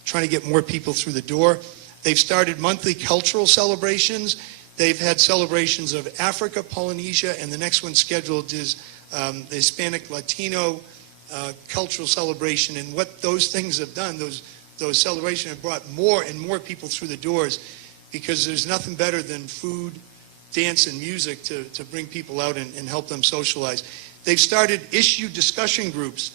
trying to get more people through the door. They've started monthly cultural celebrations. They've had celebrations of Africa, Polynesia, and the next one scheduled is the Hispanic Latino cultural celebration. And what those things have done, those celebrations have brought more and more people through the doors, because there's nothing better than food, dance, and music to bring people out and help them socialize. They've started issue discussion groups,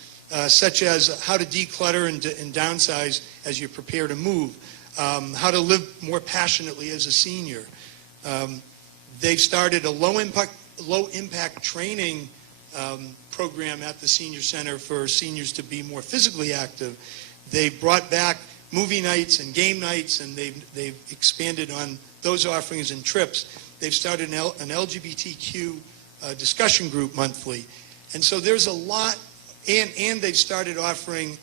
such as how to declutter and downsize as you prepare to move, how to live more passionately as a senior. They've started a low-impact training program at the senior center for seniors to be more physically active. They've brought back movie nights and game nights, and they've expanded on those offerings and trips. They've started an LGBTQ discussion group monthly. And so there's a lot, and they've started offering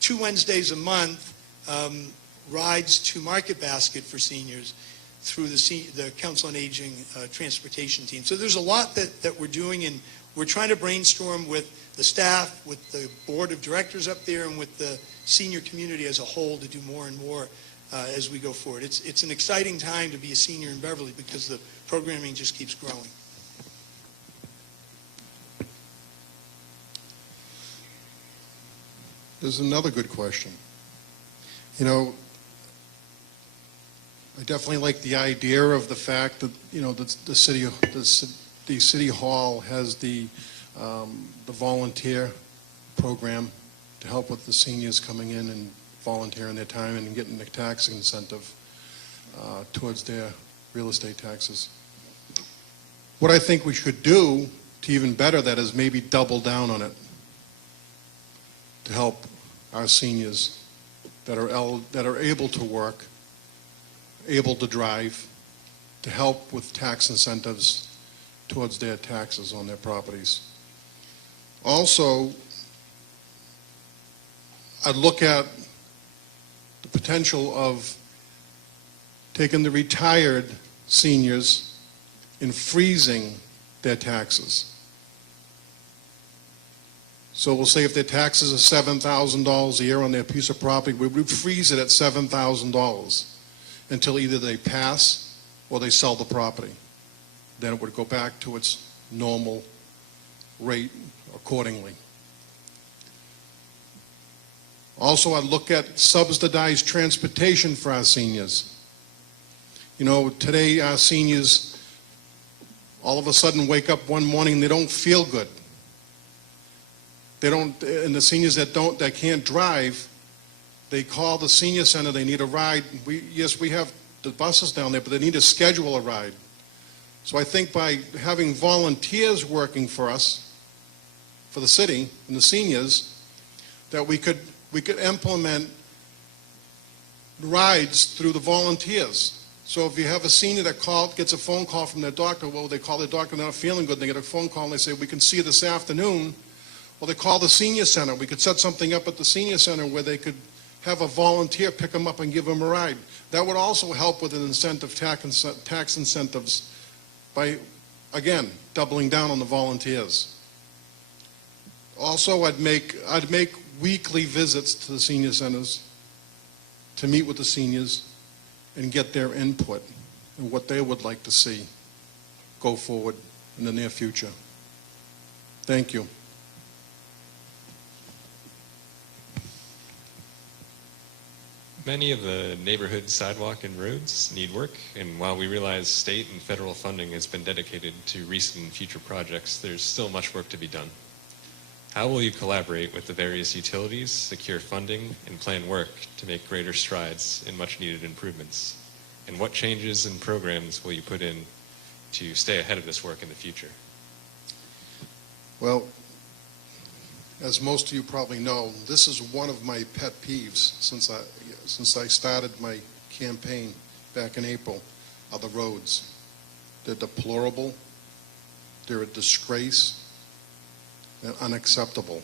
2 Wednesdays a month rides to Market Basket for seniors through the Council on Aging transportation team. So there's a lot that we're doing, and we're trying to brainstorm with the staff, with the board of directors up there, and with the senior community as a whole to do more and more as we go forward. It's an exciting time to be a senior in Beverly because the programming just keeps growing. There's another good question. You know, I definitely like the idea of the fact that, you know, the city hall has the volunteer program to help with the seniors coming in volunteering their time and getting the tax incentive towards their real estate taxes. What I think we should do to even better that is maybe double down on it to help our seniors that are able to work, able to drive, to help with tax incentives towards their taxes on their properties. Also, I'd look at the potential of taking the retired seniors and freezing their taxes. So we'll say if their taxes are $7,000 a year on their piece of property, we would freeze it at $7,000 until either they pass or they sell the property. Then it would go back to its normal rate accordingly. Also, I'd look at subsidized transportation for our seniors. You know, today our seniors all of a sudden wake up one morning and they don't feel good. They don't, and the seniors that can't drive, they call the senior center, they need a ride. Yes, we have the buses down there, but they need to schedule a ride. So I think by having volunteers working for us, for the city and the seniors, that we could implement rides through the volunteers. So if you have a senior that gets a phone call from their doctor, well, they call their doctor, they're not feeling good, they get a phone call and they say, we can see you this afternoon. Well, they call the senior center. We could set something up at the senior center where they could have a volunteer pick them up and give them a ride. That would also help with an incentive, tax incentives by, again, doubling down on the volunteers. Also, I'd make weekly visits to the senior centers to meet with the seniors and get their input and what they would like to see go forward in the near future. Thank you. Many of the neighborhood sidewalk and roads need work, and while we realize state and federal funding has been dedicated to recent and future projects, there's still much work to be done. How will you collaborate with the various utilities, secure funding, and plan work to make greater strides in much-needed improvements? And what changes and programs will you put in to stay ahead of this work in the future? Well, as most of you probably know, this is one of my pet peeves since I started my campaign back in April, are the roads. They're deplorable, they're a disgrace, they're unacceptable.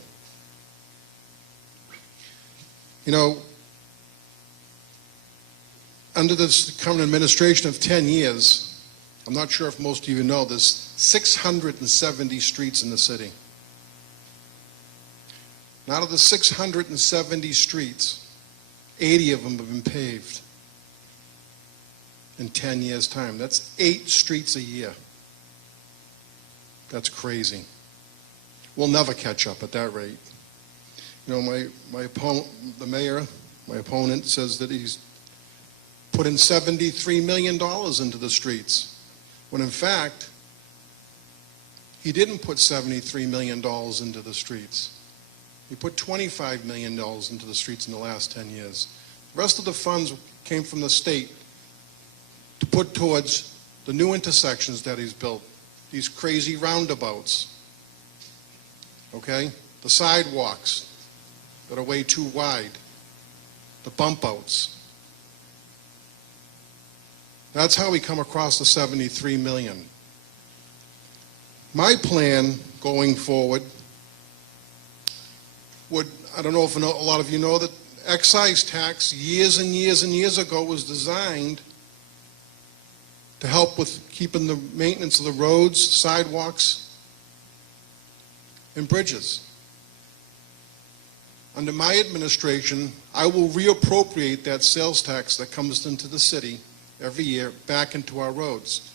You know, under this current administration of 10 years, I'm not sure if most of you know this, 670 streets in the city. And out of the 670 streets, 80 of them have been paved in 10 years' time. That's 8 streets a year. That's crazy. We'll never catch up at that rate. You know, my opponent, the mayor, my opponent, says that he's put in $73 million into the streets, when in fact, he didn't put $73 million into the streets. He put $25 million into the streets in the last 10 years. The rest of the funds came from the state to put towards the new intersections that he's built, these crazy roundabouts, okay? The sidewalks that are way too wide, the bump outs. That's how we come across the $73 million. My plan going forward I don't know if a lot of you know that excise tax years and years and years ago was designed to help with keeping the maintenance of the roads, sidewalks, and bridges. Under my administration, I will reappropriate that sales tax that comes into the city every year back into our roads.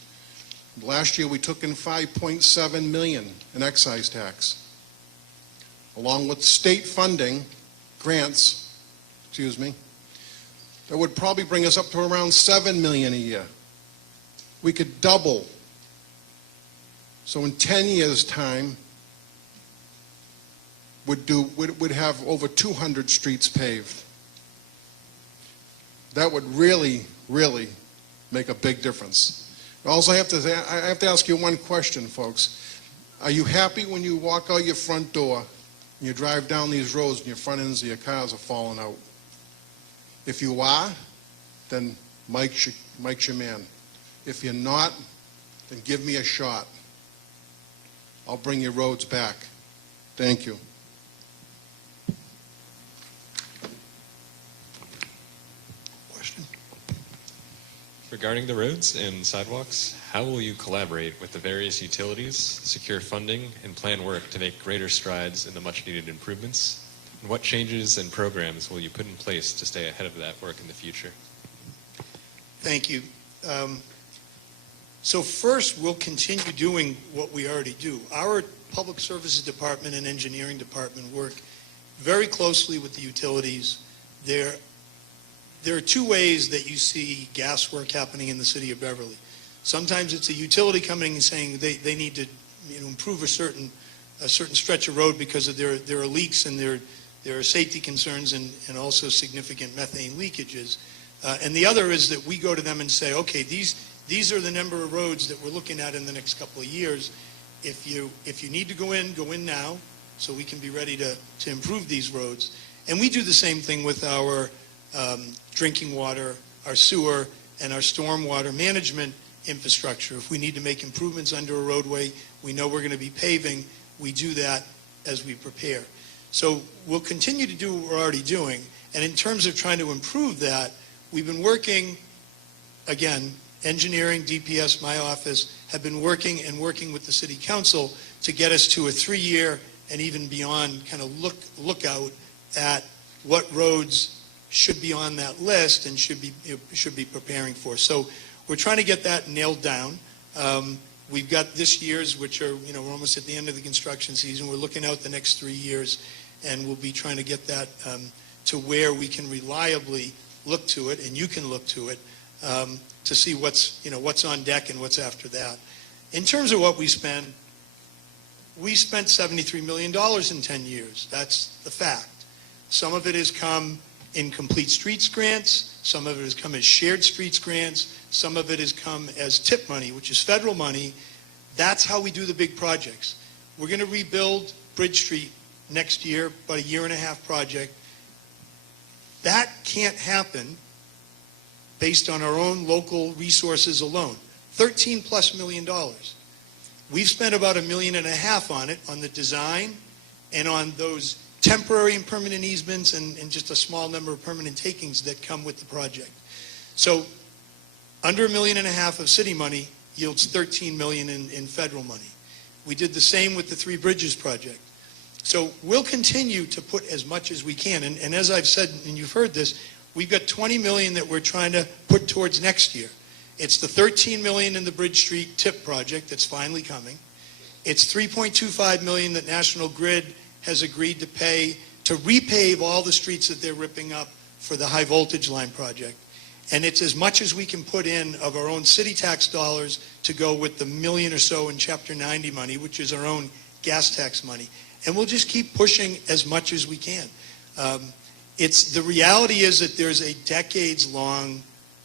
Last year we took in $5.7 million in excise tax. Along with state funding, grants, that would probably bring us up to around $7 million a year. We could double. So in 10 years' time, would have over 200 streets paved. That would really, really make a big difference. Also, I have to ask you one question, folks. Are you happy when you walk out your front door and you drive down these roads and your front ends of your cars are falling out? If you are, then Mike's your man. If you're not, then give me a shot. I'll bring your roads back. Thank you. Question? Regarding the roads and sidewalks, how will you collaborate with the various utilities, secure funding, and plan work to make greater strides in the much-needed improvements? And what changes and programs will you put in place to stay ahead of that work in the future? Thank you. So first, we'll continue doing what we already do. Our Public Services Department and Engineering Department work very closely with the utilities. There are two ways that you see gas work happening in the city of Beverly. Sometimes it's a utility coming and saying they need to improve a certain stretch of road because of there are leaks and there are safety concerns and also significant methane leakages. And the other is that we go to them and say, okay, these are the number of roads that we're looking at in the next couple of years. If you need to go in now, so we can be ready to improve these roads. And we do the same thing with our drinking water, our sewer, and our stormwater management infrastructure. If we need to make improvements under a roadway, we know we're going to be paving, we do that as we prepare. So we'll continue to do what we're already doing. And in terms of trying to improve that, we've been working, again, engineering, DPS, my office, have been working with the city council to get us to a 3-year and even beyond kind of look out at what roads should be on that list and should be preparing for. So we're trying to get that nailed down. We've got this year's, which are, we're almost at the end of the construction season. We're looking out the next 3 years, and we'll be trying to get that to where we can reliably look to it, and you can look to it, to see what's on deck and what's after that. In terms of what we spent $73 million in 10 years. That's the fact. Some of it has come in complete streets grants. Some of it has come as shared streets grants. Some of it has come as TIP money, which is federal money. That's how we do the big projects. We're going to rebuild Bridge Street next year, about a 1.5-year project. That can't happen based on our own local resources alone. $13+ million. We've spent about $1.5 million on it, on the design and on those temporary and permanent easements and just a small number of permanent takings that come with the project. So under $1.5 million of city money yields $13 million in federal money. We did the same with the 3 Bridges project. So we'll continue to put as much as we can. And as I've said, and you've heard this, we've got $20 million that we're trying to put towards next year. It's the $13 million in the Bridge Street TIP project that's finally coming. It's $3.25 million that National Grid has agreed to pay to repave all the streets that they're ripping up for the high voltage line project. And it's as much as we can put in of our own city tax dollars to go with the $1 million or so in Chapter 90 money, which is our own gas tax money. And we'll just keep pushing as much as we can. The reality is that there's a decades-long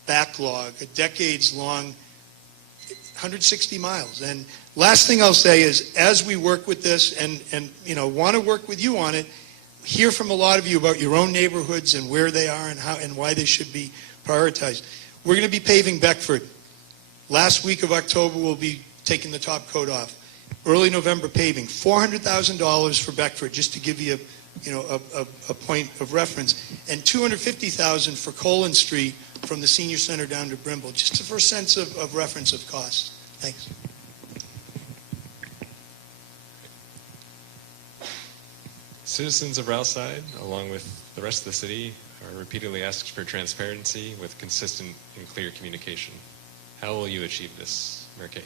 backlog, a decades-long 160 miles. And last thing I'll say is, as we work with this and want to work with you on it, hear from a lot of you about your own neighborhoods and where they are and how and why they should be prioritized. We're going to be paving Beckford. Last week of October, we'll be taking the top coat off. Early November paving, $400,000 for Beckford, just to give you a point of reference, and $250,000 for Colin Street from the Senior Center down to Brimble, just for a sense of reference of costs. Thanks. Citizens of Ryalside, along with the rest of the city, are repeatedly asked for transparency with consistent and clear communication. How will you achieve this, Mayor Cahill?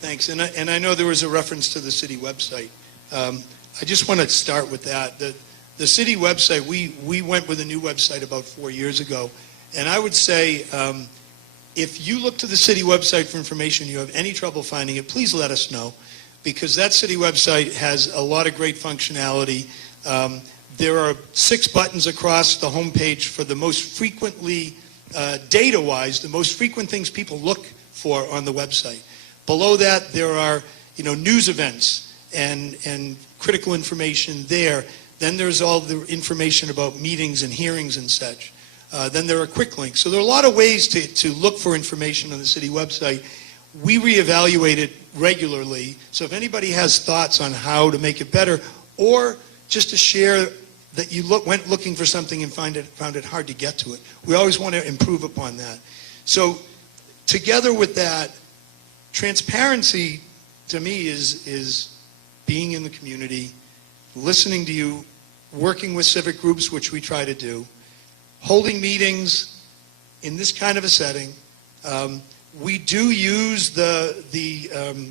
Thanks. And I know there was a reference to the city website. I just want to start with that. The city website, we went with a new website about 4 years ago. And I would say, if you look to the city website for information, you have any trouble finding it, please let us know. Because that city website has a lot of great functionality. There are 6 buttons across the homepage for the most frequently, data-wise, the most frequent things people look for on the website. Below that, there are, news events and critical information there. Then there's all the information about meetings and hearings and such. Then there are quick links. So there are a lot of ways to look for information on the city website. We reevaluate it regularly. So if anybody has thoughts on how to make it better, or just to share that you went looking for something and found it hard to get to it, we always want to improve upon that. So together with that, transparency to me is being in the community, listening to you, working with civic groups, which we try to do, holding meetings in this kind of a setting. We do use the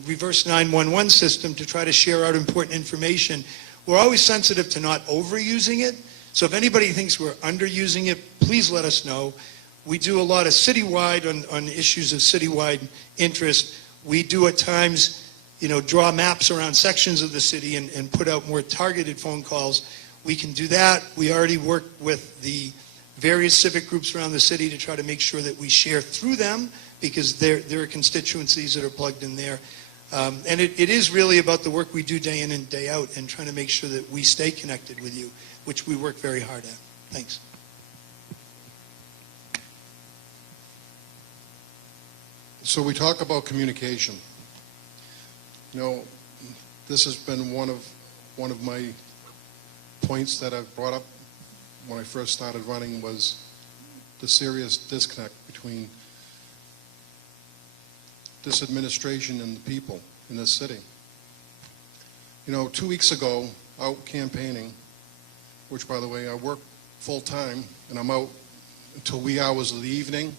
reverse 911 system to try to share out important information. We're always sensitive to not overusing it. So if anybody thinks we're underusing it, please let us know. We do a lot of citywide on issues of citywide interest. We do at times, draw maps around sections of the city and put out more targeted phone calls. We can do that. We already work with the various civic groups around the city to try to make sure that we share through them, because there are constituencies that are plugged in there. And it is really about the work we do day in and day out and trying to make sure that we stay connected with you, which we work very hard at. Thanks. So we talk about communication. This has been one of my points that I've brought up when I first started running, was the serious disconnect between this administration and the people in this city. 2 weeks ago, out campaigning, which, by the way, I work full-time, and I'm out until wee hours of the evening,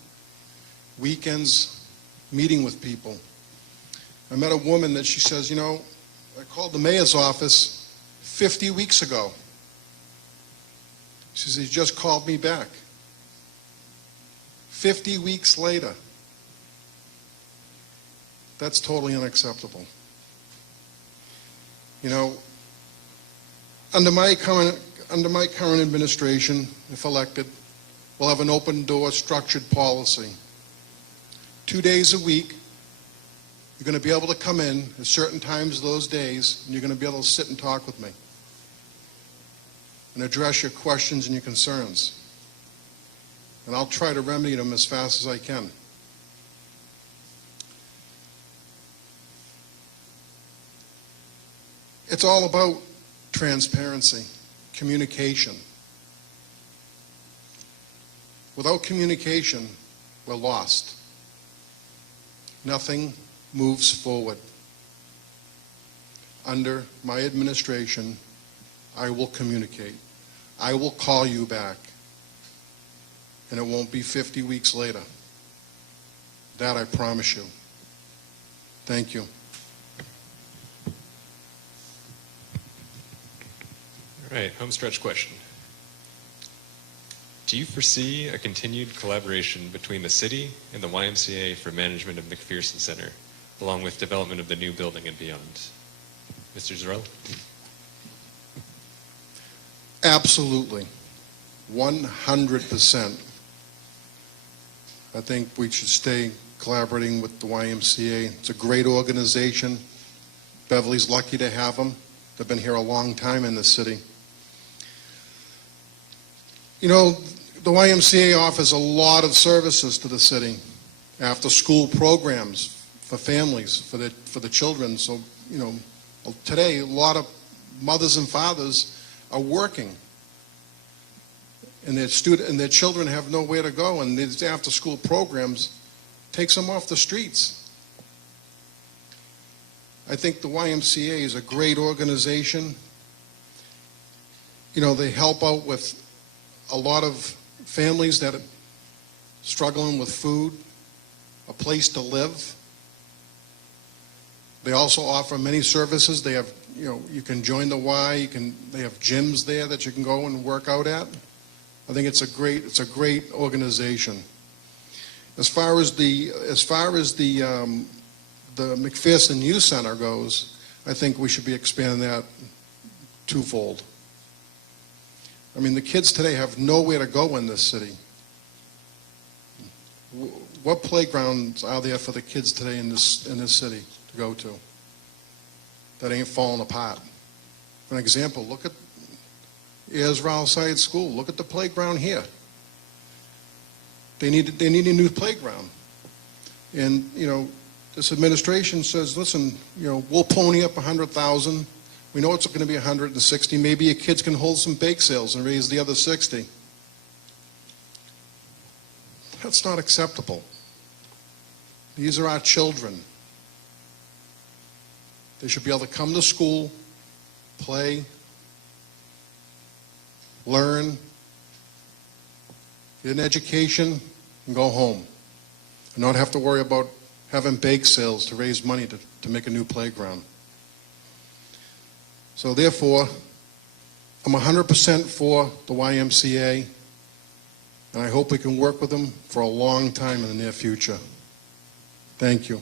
weekends, meeting with people. I met a woman that she says, I called the mayor's office 50 weeks ago. She says, he just called me back. 50 weeks later. That's totally unacceptable. Under my current administration, if elected, we'll have an open door structured policy. 2 days a week, you're going to be able to come in at certain times those days, and you're going to be able to sit and talk with me and address your questions and your concerns. And I'll try to remedy them as fast as I can. It's all about transparency, communication. Without communication, we're lost. Nothing moves forward. Under my administration, I will communicate. I will call you back. And it won't be 50 weeks later. That I promise you. Thank you. All right, homestretch question. Do you foresee a continued collaboration between the city and the YMCA for management of McPherson Center, along with development of the new building and beyond? Mr. Ryal? Absolutely. 100%. I think we should stay collaborating with the YMCA. It's a great organization. Beverly's lucky to have them. They've been here a long time in this city. The YMCA offers a lot of services to the city. After school programs for families, for the children. So, today a lot of mothers and fathers are working. And their children have nowhere to go, and these after school programs takes them off the streets. I think the YMCA is a great organization. They help out with a lot of families that are struggling with food, a place to live. They also offer many services. They have, you can join the Y. They have gyms there that you can go and work out at. I think it's a great organization. As far as the McPherson Youth Center goes, I think we should be expanding that twofold. I mean, the kids today have nowhere to go in this city. What playgrounds are there for the kids today in this city to go to that ain't falling apart? For an example, look at Ryal Side School. Look at the playground here. They need a new playground. And, you know, this administration says, listen, you know, we'll pony up $100,000. We know it's going to be $160,000. Maybe your kids can hold some bake sales and raise the other $60,000. That's not acceptable. These are our children. They should be able to come to school, play, learn, get an education, and go home. And not have to worry about having bake sales to raise money to make a new playground. So therefore, I'm 100% for the YMCA, and I hope we can work with them for a long time in the near future. Thank you.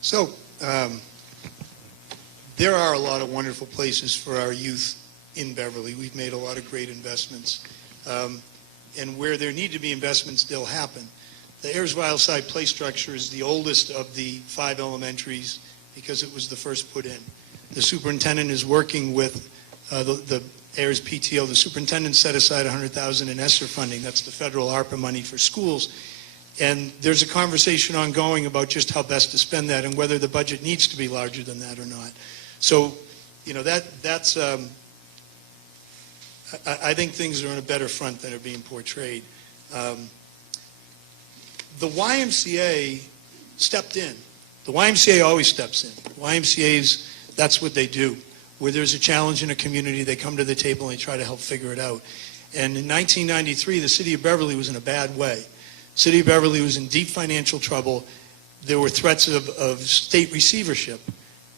So, there are a lot of wonderful places for our youth in Beverly. We've made a lot of great investments. And where there need to be investments, they'll happen. The Ryal Side play structure is the oldest of the 5 elementaries because it was the first put in. The superintendent is working with the Ayers PTO. The superintendent set aside $100,000 in ESSER funding. That's the federal ARPA money for schools. And there's a conversation ongoing about just how best to spend that and whether the budget needs to be larger than that or not. So, you know, that's I think things are on a better front than are being portrayed. The YMCA stepped in. The YMCA always steps in. YMCA's, that's what they do. Where there's a challenge in a community, they come to the table and they try to help figure it out. And in 1993, the city of Beverly was in a bad way. The city of Beverly was in deep financial trouble. There were threats of state receivership.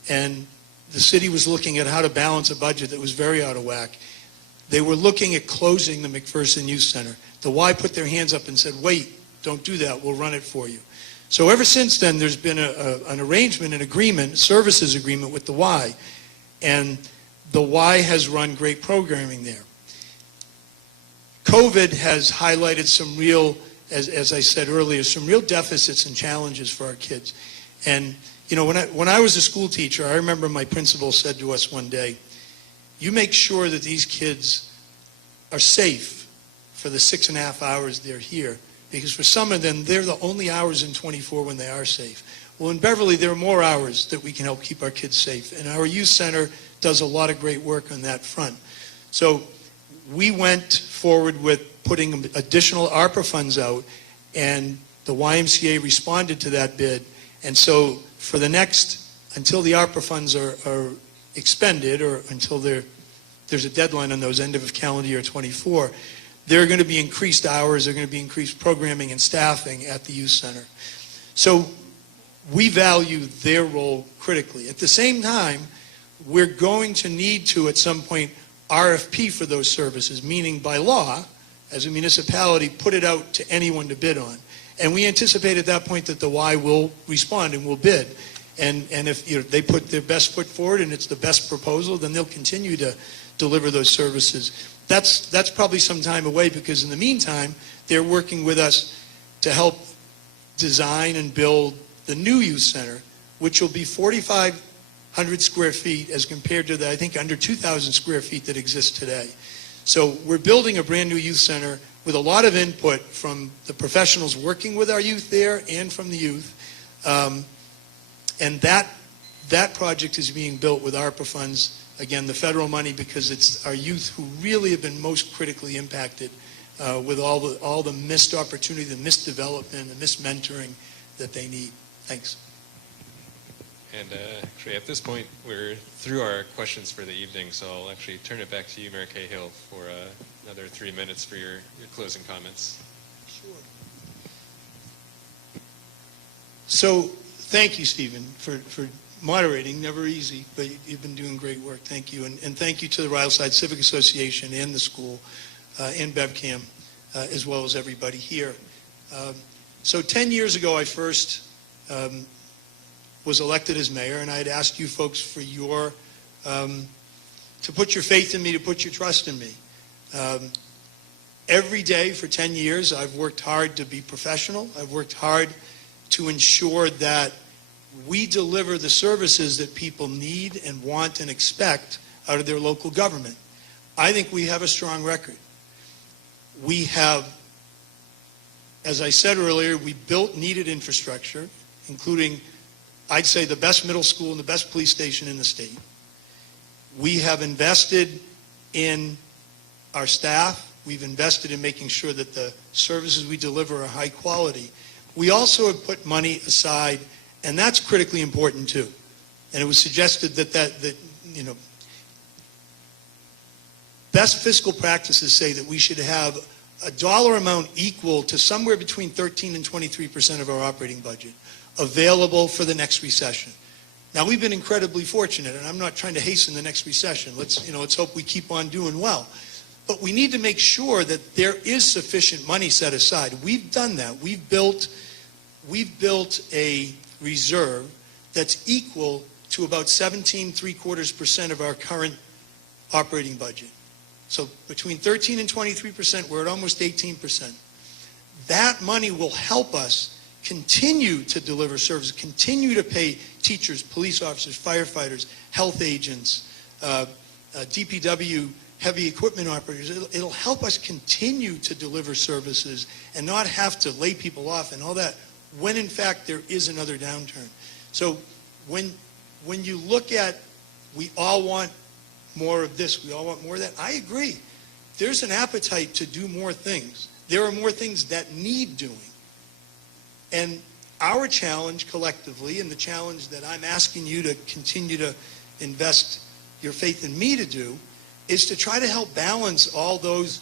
And the city was looking at how to balance a budget that was very out of whack. They were looking at closing the McPherson Youth Center. The Y put their hands up and said, wait, don't do that, we'll run it for you. So ever since then, there's been an arrangement, an agreement, a services agreement with the Y. And the Y has run great programming there. COVID has highlighted some real, as I said earlier, some real deficits and challenges for our kids. And you know, when I was a school teacher, I remember my principal said to us one day, you make sure that these kids are safe for the 6.5 hours they're here, because for some of them, they're the only hours in 24 when they are safe. Well, in Beverly, there are more hours that we can help keep our kids safe, and our youth center does a lot of great work on that front. So we went forward with putting additional ARPA funds out, and the YMCA responded to that bid. And so for the next, until the ARPA funds are expended, or until there's a deadline on those, end of calendar year 24, there are going to be increased hours, there are going to be increased programming and staffing at the youth center. So we value their role critically. At the same time, we're going to need to, at some point, RFP for those services, meaning by law, as a municipality, put it out to anyone to bid on. And we anticipate at that point that the Y will respond and will bid. And if they put their best foot forward and it's the best proposal, then they'll continue to deliver those services. That's probably some time away, because in the meantime, they're working with us to help design and build the new youth center, which will be 4,500 square feet as compared to the, I think, under 2,000 square feet that exists today. So we're building a brand new youth center with a lot of input from the professionals working with our youth there and from the youth. And that project is being built with ARPA funds, again, the federal money, because it's our youth who really have been most critically impacted with all the missed opportunity, the missed development, the missed mentoring that they need. Thanks. And actually, at this point, we're through our questions for the evening, so I'll actually turn it back to you, Mayor Cahill, for another 3 minutes for your closing comments. Sure. So, thank you, Stephen, for moderating. Never easy, but you've been doing great work. Thank you. And thank you to the Ryal Side Civic Association and the school and BevCam, as well as everybody here. So 10 years ago, I first was elected as mayor, and I had asked you folks for your to put your faith in me, to put your trust in me. Every day for 10 years, I've worked hard to be professional. I've worked hard to ensure that we deliver the services that people need and want and expect out of their local government. I think we have a strong record. We have, as I said earlier, we built needed infrastructure, including, I'd say, the best middle school and the best police station in the state. We have invested in our staff. We've invested in making sure that the services we deliver are high quality. We also have put money aside, and that's critically important too. And it was suggested that best fiscal practices say that we should have a dollar amount equal to somewhere between 13 and 23% of our operating budget available for the next recession. Now, we've been incredibly fortunate, and I'm not trying to hasten the next recession. Let's hope we keep on doing well. But we need to make sure that there is sufficient money set aside. We've done that. We've built a reserve that's equal to about 17.75% of our current operating budget. So between 13 and 23%, we're at almost 18%. That money will help us continue to deliver services, continue to pay teachers, police officers, firefighters, health agents, DPW, heavy equipment operators. It'll help us continue to deliver services and not have to lay people off and all that when in fact there is another downturn. So when you look at, we all want more of this, we all want more of that, I agree. There's an appetite to do more things. There are more things that need doing. And our challenge collectively, and the challenge that I'm asking you to continue to invest your faith in me to do, is to try to help balance all those,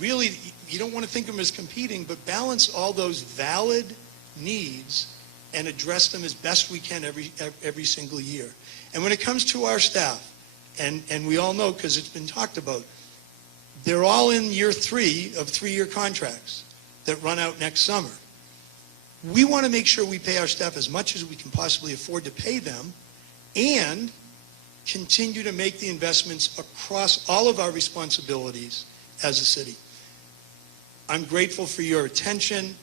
really, you don't want to think of them as competing, but balance all those valid needs and address them as best we can every single year. And when it comes to our staff, and we all know because it's been talked about, they're all in year 3 of 3-year contracts that run out next summer. We want to make sure we pay our staff as much as we can possibly afford to pay them and continue to make the investments across all of our responsibilities as a city. I'm grateful for your attention.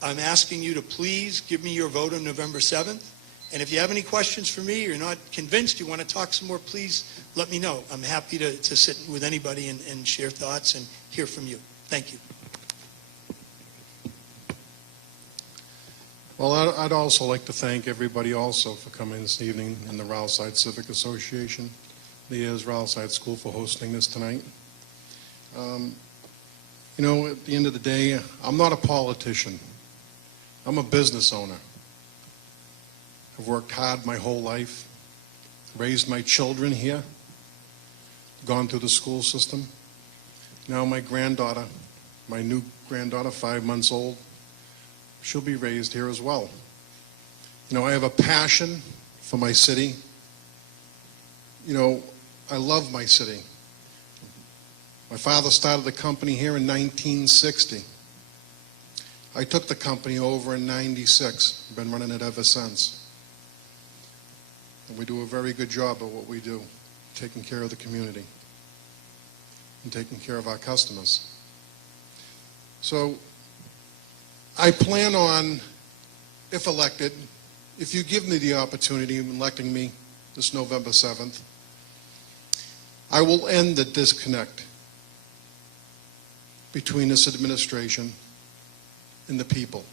I'm asking you to please give me your vote on November 7th. And if you have any questions for me, or you're not convinced, you want to talk some more, please let me know. I'm happy to sit with anybody and share thoughts and hear from you. Thank you. Well, I'd also like to thank everybody also for coming this evening, and the Ryal Side Civic Association, the Ryal Side School for hosting this tonight. You know, at the end of the day, I'm not a politician. I'm a business owner. I've worked hard my whole life, raised my children here, gone through the school system. Now my granddaughter, my new granddaughter, 5 months old, she'll be raised here as well. You know, I have a passion for my city. You know, I love my city. My father started the company here in 1960. I took the company over in 96. I've been running it ever since. And we do a very good job at what we do, taking care of the community and taking care of our customers. So I plan on, if elected, if you give me the opportunity of electing me this November 7th, I will end the disconnect between this administration and the people.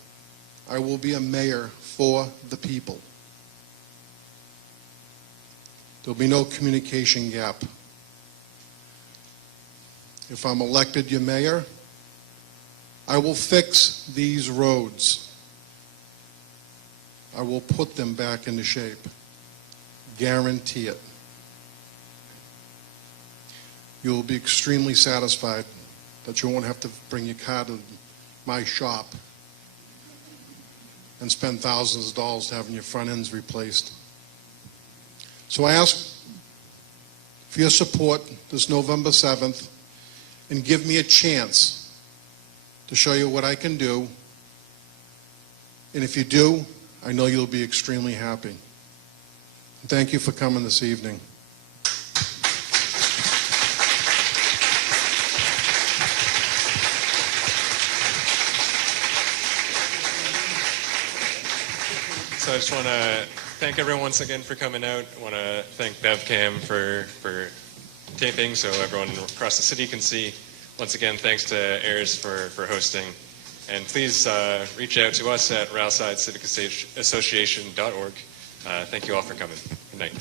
I will be a mayor for the people. There'll be no communication gap. If I'm elected your mayor, I will fix these roads. I will put them back into shape. Guarantee it. You'll be extremely satisfied that you won't have to bring your car to my shop and spend thousands of dollars having your front ends replaced. So I ask for your support this November 7th and give me a chance to show you what I can do. And if you do, I know you'll be extremely happy. Thank you for coming this evening. So I just want to thank everyone once again for coming out. I want to thank BevCam for taping so everyone across the city can see. Once again, thanks to Ayers for hosting. And please reach out to us at RyalSideCivicAssociation.org. Thank you all for coming. Good night.